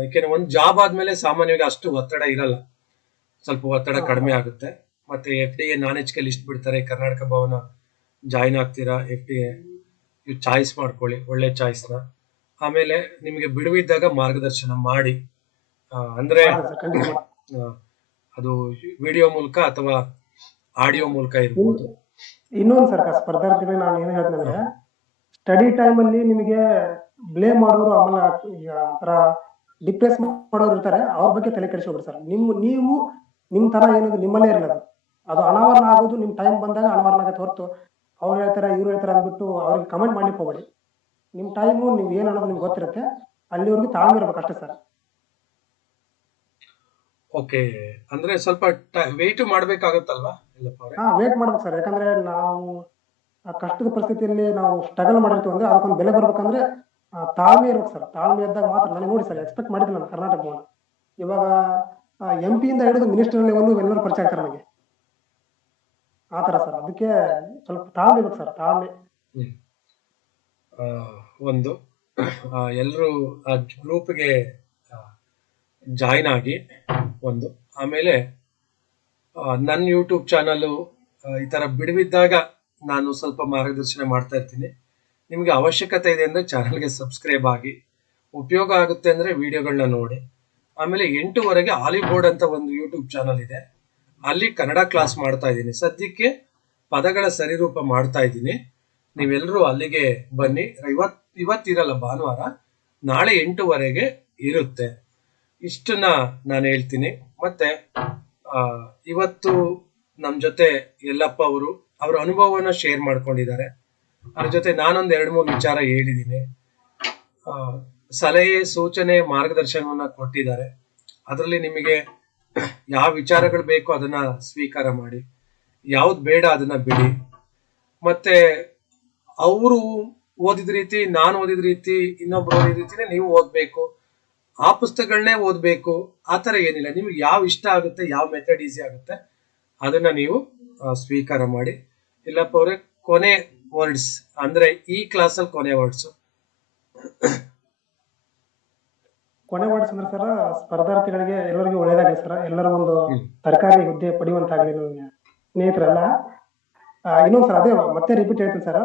ಯಾಕೆಂದ್ರೆ ಒಂದು ಜಾಬ್ ಆದ್ಮೇಲೆ ಸಾಮಾನ್ಯವಾಗಿ ಅಷ್ಟು ಒತ್ತಡ ಇರಲ್ಲ, ಸ್ವಲ್ಪ ಒತ್ತಡ ಕಡಿಮೆ ಆಗುತ್ತೆ. ಮತ್ತೆ FDA ನಾನ್-HK ಲಿಸ್ಟ್ ಬಿಡ್ತಾರೆ, ಕರ್ನಾಟಕ ಭವನ ಜಾಯಿನ್ ಆಗ್ತೀರಾ. FDA ಚಾಯ್ಸ್ ಮಾಡ್ಕೊಳ್ಳಿ, ಒಳ್ಳೆ ಚಾಯ್ಸ್ನ. ಆಮೇಲೆ ನಿಮಗೆ ಬಿಡುವಿದ್ದಾಗ ಮಾರ್ಗದರ್ಶನ ಮಾಡಿ, ಅಂದ್ರೆ ಅದು ವಿಡಿಯೋ ಮೂಲಕ ಅಥವಾ ಆಡಿಯೋ ಮೂಲಕ ಇರ್ಬೋದು. ಇನ್ನೊಂದು ಸರ್, ಸ್ಪರ್ಧಾರ್ಥಿಗಳಿಗೆ ನಾನು ಏನು ಹೇಳ್ತೇನೆ, ಸ್ಟಡಿ ಟೈಮಲ್ಲಿ ನಿಮಗೆ ಬ್ಲೇಮ್ ಮಾಡೋರು, ಆಮೇಲೆ ಈಗ ಒಂಥರ ಡಿಪ್ರೆಸ್ ಮಾಡೋರು ಇರ್ತಾರೆ, ಅವ್ರ ಬಗ್ಗೆ ತಲೆ ಕೆಡಿಸ್ಕೊಬೇಡಿ ಸರ್. ನೀವು ನಿಮ್ಮ ತರ ಏನದು ನಿಮ್ಮಲ್ಲೇ ಇರಲ್ಲ, ಅದು ಅನಾವರಣ ಆಗೋದು ನಿಮ್ಮ ಟೈಮ್ ಬಂದಾಗ ಅನಾವರಣ ಆಗತ್ತೆ ಹೊರತು ಅವ್ರು ಹೇಳ್ತಾರೆ ಇವ್ರು ಹೇಳ್ತಾರೆ ಅಂದ್ಬಿಟ್ಟು ಅವ್ರಿಗೆ ಕಮೆಂಟ್ ಮಾಡ್ಲಿಕ್ಕೆ ಹೋಗ್ಬೇಡಿ. ನಿಮ್ಮ ಟೈಮು ನೀವು ಏನು ಅನ್ನೋದು ನಿಮ್ಗೆ ಗೊತ್ತಿರುತ್ತೆ, ಅಲ್ಲಿವರೆಗೂ ತಾಳ್ಮೆ ಇರ್ಬೇಕು ಅಷ್ಟೇ ಸರ್. ಓಕೆ, ಅಂದ್ರೆ ಸ್ವಲ್ಪ ವೆಯ್ಟ್ ಮಾಡ್ಬೇಕಾಗತ್ತಲ್ವಾ ಇಲ್ಲಪ್ಪ ಅವ್ರೆ? ವೇಟ್ ಮಾಡ್ಬೇಕು ಸರ್. ಯಾಕಂದ್ರೆ ನಾವು ಆ ಕಷ್ಟದ ಪರಿಸ್ಥಿತಿಯಲ್ಲಿ ನಾವು ಸ್ಟ್ರಗಲ್ ಮಾಡಿರ್ತೀವಿ ಅಂದ್ರೆ ಅದಕ್ಕೊಂದು ಬೆಲೆ ಬರ್ಬೇಕಂದ್ರೆ ತಾಳ್ಮೆ ಇರ್ಬೇಕು ಸರ್. ತಾಳ್ಮೆ ಇದ್ದಾಗ ಮಾತ್ರ. ನನಗೆ ನೋಡಿ ಸರ್, ಎಕ್ಸ್ಪೆಕ್ಟ್ ಮಾಡಿದ್ದೆ ನಾನು ಕರ್ನಾಟಕ ಭವನ. ಇವಾಗ MP ಇಂದ ಹಿಡಿದು ಮಿನಿಸ್ಟರ್ ಲೆವೆಲ್ ಎಲ್ಲರೂ ಪರಿಚಯ ಆಗ್ತಾರೆ ನನಗೆ, ಆ ತರ ಸರ್. ಅದಕ್ಕೆ ಸ್ವಲ್ಪ ತಾಳ್ಮೆ ಇರ್ಬೇಕು ಸರ್, ತಾಳ್ಮೆ. ಒಂದು ಎಲ್ಲರೂ ಆ ಗ್ರೂಪ್ಗೆ ಜಾಯಿನ್ ಆಗಿ ಒಂದು. ಆಮೇಲೆ ನನ್ನ ಯೂಟ್ಯೂಬ್ ಚಾನಲ್ಲು ಈ ಥರ ಬಿಡುವಿದ್ದಾಗ ನಾನು ಸ್ವಲ್ಪ ಮಾರ್ಗದರ್ಶನ ಮಾಡ್ತಾ ಇರ್ತೀನಿ. ನಿಮಗೆ ಅವಶ್ಯಕತೆ ಇದೆ ಅಂದರೆ ಚಾನಲ್ಗೆ ಸಬ್ಸ್ಕ್ರೈಬ್ ಆಗಿ, ಉಪಯೋಗ ಆಗುತ್ತೆ ಅಂದರೆ ವಿಡಿಯೋಗಳನ್ನ ನೋಡಿ. ಆಮೇಲೆ 8ವರೆಗೆ ಆಲಿವ್ ಬೋರ್ಡ್ ಅಂತ ಒಂದು ಯೂಟ್ಯೂಬ್ ಚಾನಲ್ ಇದೆ, ಅಲ್ಲಿ ಕನ್ನಡ ಕ್ಲಾಸ್ ಮಾಡ್ತಾ ಇದ್ದೀನಿ. ಸದ್ಯಕ್ಕೆ ಪದಗಳ ಸರಿರೂಪ ಮಾಡ್ತಾ ಇದ್ದೀನಿ. ನೀವೆಲ್ಲರೂ ಅಲ್ಲಿಗೆ ಬನ್ನಿ. ಇವತ್ತಿರಲ್ಲ, ಭಾನುವಾರ, ನಾಳೆ 8ವರೆಗೆ ಇರುತ್ತೆ. ಇಷ್ಟನ್ನ ನಾನು ಹೇಳ್ತೀನಿ. ಮತ್ತೆ ಇವತ್ತು ನಮ್ಮ ಜೊತೆ ಯಲ್ಲಪ್ಪ ಅವರು ಅವರ ಅನುಭವವನ್ನು ಶೇರ್ ಮಾಡ್ಕೊಂಡಿದ್ದಾರೆ. ಅದ್ರ ಜೊತೆ ನಾನೊಂದು 2-3 ವಿಚಾರ ಹೇಳಿದ್ದೀನಿ. ಸಲಹೆ, ಸೂಚನೆ, ಮಾರ್ಗದರ್ಶನವನ್ನ ಕೊಟ್ಟಿದ್ದಾರೆ. ಅದರಲ್ಲಿ ನಿಮಗೆ ಯಾವ ವಿಚಾರಗಳು ಬೇಕೋ ಅದನ್ನ ಸ್ವೀಕಾರ ಮಾಡಿ, ಯಾವ್ದು ಬೇಡ ಅದನ್ನ ಬಿಡಿ. ಮತ್ತೆ ಅವರು ಓದಿದ ರೀತಿ, ನಾನು ಓದಿದ ರೀತಿ, ಇನ್ನೊಬ್ರು ಓದಿದ ರೀತಿನೇ ನೀವು ಓದ್ಬೇಕು, ಆ ಪುಸ್ತಕಗಳನ್ನೇ ಓದ್ಬೇಕು ಆ ಥರ ಏನಿಲ್ಲ. ನಿಮ್ಗೆ ಯಾವ ಇಷ್ಟ ಆಗುತ್ತೆ, ಯಾವ ಮೆಥಡ್ ಈಸಿ ಆಗುತ್ತೆ ಅದನ್ನ ನೀವು ಸ್ವೀಕಾರ ಮಾಡಿ. ಇಲ್ಲಪ್ಪ ಅವ್ರೆ, ಕೊನೆ ವರ್ಡ್ಸ್ ಅಂದ್ರೆ ಈ ಕ್ಲಾಸಲ್ಲಿ ಕೊನೆ ವರ್ಡ್ಸ್ ಅಂದ್ರೆ ಸರ್, ಸ್ಪರ್ಧಾರ್ಥಿಗಳಿಗೆ ಎಲ್ಲರಿಗೂ ಒಳ್ಳೇದಾಗಲಿ ಸರ್. ಎಲ್ಲರೂ ಒಂದು ಸರ್ಕಾರಿ ಹುದ್ದೆ ಪಡೆಯುವಂತಾಗಲಿ ನನಗೆ ಸ್ನೇಹಿತರೆಲ್ಲ. ಇನ್ನೊಂದು ಸರ್, ಅದೇ ಮತ್ತೆ ರಿಪೀಟ್ ಹೇಳ್ತೀನಿ ಸರ್,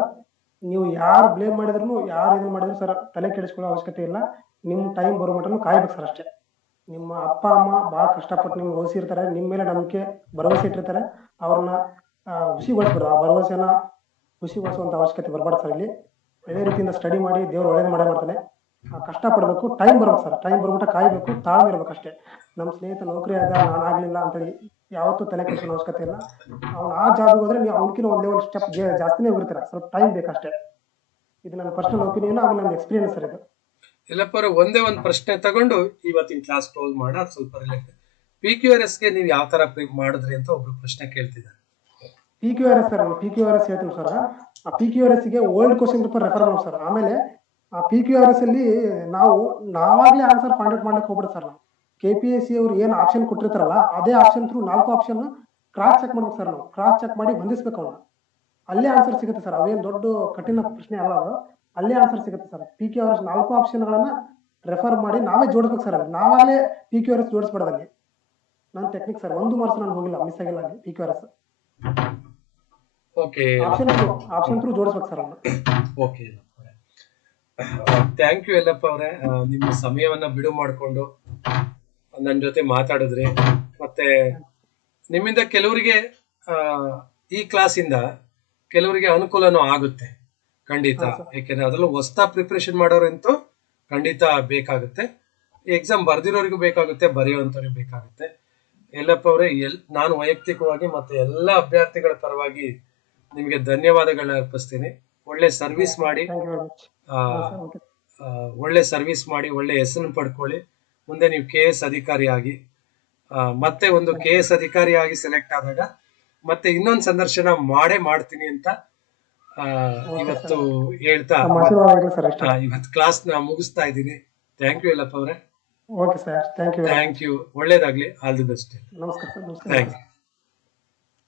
ನೀವು ಯಾರು ಬ್ಲೇಮ್ ಮಾಡಿದ್ರು, ಯಾರು ಇದನ್ನ ಮಾಡಿದ್ರು ಸರ್, ತಲೆ ಕೆಡಿಸ್ಕೊಳ್ಳೋ ಅವಶ್ಯಕತೆ ಇಲ್ಲ. ನಿಮ್ಮ ಟೈಮ್ ಬರೋ ಮಟ್ಟನು ಕಾಯ್ಬೇಕು ಸರ್ ಅಷ್ಟೇ. ನಿಮ್ಮ ಅಪ್ಪ ಅಮ್ಮ ಭಾಳ ಕಷ್ಟಪಟ್ಟು ನಿಮ್ಗೆ ಓದಿಸಿರ್ತಾರೆ, ನಿಮ್ಮ ಮೇಲೆ ನಂಬಿಕೆ ಭರವಸೆ ಇಟ್ಟಿರ್ತಾರೆ. ಅವ್ರನ್ನ ಖುಷಿಗೊಳಿಸ್ಬಿಡ್ರು. ಆ ಭರವಸೆನ ಖುಷಿಗೊಳಿಸುವಂಥ ಅವಶ್ಯಕತೆ ಬರಬಾರ್ದು ಸರ್. ಇಲ್ಲಿ ಒಳ್ಳೆ ರೀತಿಯಿಂದ ಸ್ಟಡಿ ಮಾಡಿ ದೇವ್ರು ಒಳ್ಳೇದು ಮಾಡೇ ಮಾಡ್ತಾನೆ. ಕಷ್ಟಪಡಬೇಕು, ಟೈಮ್ ಬರ್ಬೇಕು ಸರ್. ಟೈಮ್ ಬರ್ಬಿಟ್ಟು ಕಾಯ್ಬೇಕು, ತಾಳ್ಮೆ ಇರ್ಬೇಕು ಅಷ್ಟೇ. ನಮ್ಮ ಸ್ನೇಹಿತ ನೌಕರಿ ಆದ, ನಾನು ಆಗ್ಲಿಲ್ಲ ಅಂತೇಳಿ ಯಾವತ್ತೂ ತಲೆ ಕೆಡಿಸೋ ಅವಶ್ಯಕತೆ ಇಲ್ಲ. ಅವ್ನು ಆ ಜಾಬ್ಗೆ ಹೋದ್ರೆ ನೀವು ಅವ್ನಕಿನ ಒಂದು ಲೆವೆಲ್ ಸ್ಟೆಪ್ ಜಾಸ್ತಿನೇ ಹೋಗಿರ್ತೀರ. ಸ್ವಲ್ಪ ಟೈಮ್ ಬೇಕಷ್ಟೇ. ಇದು ನನ್ನ ಪರ್ಸನಲ್ ಒಪಿನಿಯನ್, ಆಮೇಲೆ ನನ್ನ ಎಕ್ಸ್ಪೀರಿಯನ್ಸ್ ಸರ್ ಇದು. ಇಲ್ಲಪ್ಪ ಒಂದೇ ಒಂದು ಪ್ರಶ್ನೆ ತಗೊಂಡು ಇವತ್ತಿನ ಕ್ಲಾಸ್ ಕ್ಲೋಸ್ ಮಾಡೋಣ. ಸ್ವಲ್ಪ ರಿಲೇಟೆಡ್ PQRSಗೆ ನೀವು ಯಾವ ತರ ಮಾಡಿದ್ರಿ ಅಂತ ಒಬ್ರು ಪ್ರಶ್ನೆ ಕೇಳ್ತಿದ್ದಾರೆ. PQRS ಸರ್, PQRS ಹೇಳ್ತೀನಿ ಸರ್. ಆ PQRSಗೆ ಓಲ್ಡ್ ಕ್ವಶನ್ ಪೇಪರ್ ರೆಫರ್ ಮಾಡಿ ಸರ್. ಆಮೇಲೆ ಆ PQRS ಅಲ್ಲಿ ನಾವಾಗ್ಲೇ ಆನ್ಸರ್ ಫೈಂಡ್ ಔಟ್ ಮಾಡಕ್ಕೆ ಹೋಗ್ಬಿಡ ಸರ್. ನಾವು KPSC ಅವ್ರು ಏನು ಆಪ್ಷನ್ ಕೊಟ್ಟಿರ್ತಾರಲ್ಲ, ಅದೇ option through 4 option cross check ಮಾಡ್ಬೇಕು ಸರ್. ನಾವು ಕ್ರಾಸ್ ಚೆಕ್ ಮಾಡಿ ಬಂಧಿಸ್ಬೇಕು ಅವ್ನ. ಅಲ್ಲೇ ಆನ್ಸರ್ ಸಿಗುತ್ತೆ ಸರ್. ಅವೇನು ದೊಡ್ಡ ಕಠಿಣ ಪ್ರಶ್ನೆ ಅಲ್ಲ, ಅದು ಅಲ್ಲೇ ಆನ್ಸರ್ ಸಿಗುತ್ತೆ ಸರ್. PQRS 4 ಆಪ್ಷನ್ಗಳನ್ನ ರೆಫರ್ ಮಾಡಿ ನಾವೇ ಜೋಡಿಸ್ಬೇಕು ಸರ್. ನಾವಾಗಲೇ PQRS ಜೋಡಿಸ್ಬಿಡೋದಲ್ಲಿ ನನ್ನ ಟೆಕ್ನಿಕ್ ಸರ್. 1 ಮಾರ್ಕ್ಸ್ ನಾನು ಹೋಗಿಲ್ಲ, ಮಿಸ್ ಆಗಿಲ್ಲ ಅಲ್ಲಿ PQRS. ಓಕೆ, ಆಪ್ಷನ್ ಥ್ರೂ ಜೋಡಿಸ್ಬೇಕು ಸರ್ ಅವ್ನು. ಓಕೆ, ಥ್ಯಾಂಕ್ ಯು ಯಲ್ಲಪ್ಪ ಅವರೇ. ನಿಮ್ಮ ಸಮಯವನ್ನ ಬಿಡು ಮಾಡಿಕೊಂಡು ನನ್ನ ಜೊತೆ ಮಾತಾಡಿದ್ರಿ. ಮತ್ತೆ ನಿಮ್ಮಿಂದ ಕೆಲವರಿಗೆ ಈ ಕ್ಲಾಸಿಂದ ಕೆಲವರಿಗೆ ಅನುಕೂಲನೂ ಆಗುತ್ತೆ ಖಂಡಿತ. ಯಾಕೆಂದ್ರೆ ಅದರಲ್ಲೂ ಹೊಸ್ತಾ ಪ್ರಿಪ್ರೇಷನ್ ಮಾಡೋರಂತೂ ಖಂಡಿತ ಬೇಕಾಗುತ್ತೆ. ಎಕ್ಸಾಮ್ ಬರ್ದಿರೋರಿಗೂ ಬೇಕಾಗುತ್ತೆ, ಬರೆಯುವಂಥವ್ರಿಗೂ ಬೇಕಾಗುತ್ತೆ. ಯಲ್ಲಪ್ಪ ಅವರೇ, ನಾನು ವೈಯಕ್ತಿಕವಾಗಿ ಮತ್ತೆ ಎಲ್ಲ ಅಭ್ಯರ್ಥಿಗಳ ಪರವಾಗಿ ನಿಮಗೆ ಧನ್ಯವಾದಗಳನ್ನ ಅರ್ಪಿಸ್ತೀನಿ. ಒಳ್ಳೆ ಸರ್ವಿಸ್ ಮಾಡಿ, ಒಳ್ಳೆ ಹೆಸರನ್ನು ಪಡ್ಕೊಳ್ಳಿ. ಮುಂದೆ ನೀವು KS ಅಧಿಕಾರಿಯಾಗಿ, ಮತ್ತೆ ಒಂದು KS ಅಧಿಕಾರಿಯಾಗಿ ಸೆಲೆಕ್ಟ್ ಆದಾಗ ಮತ್ತೆ ಇನ್ನೊಂದು ಸಂದರ್ಶನ ಮಾಡ್ತೀನಿ ಅಂತ ಇವತ್ತು ಹೇಳ್ತಾ ಇವತ್ತು ಕ್ಲಾಸ್ ನ ಮುಗಿಸ್ತಾ ಇದ್ದೀನಿ. ಥ್ಯಾಂಕ್ ಯು ಯಲ್ಲಪ್ಪ ಅವರೇ. Thank you. ಒಳ್ಳೇದಾಗ್ಲಿ. All the best. ನಮಸ್ಕಾರ. Thank you.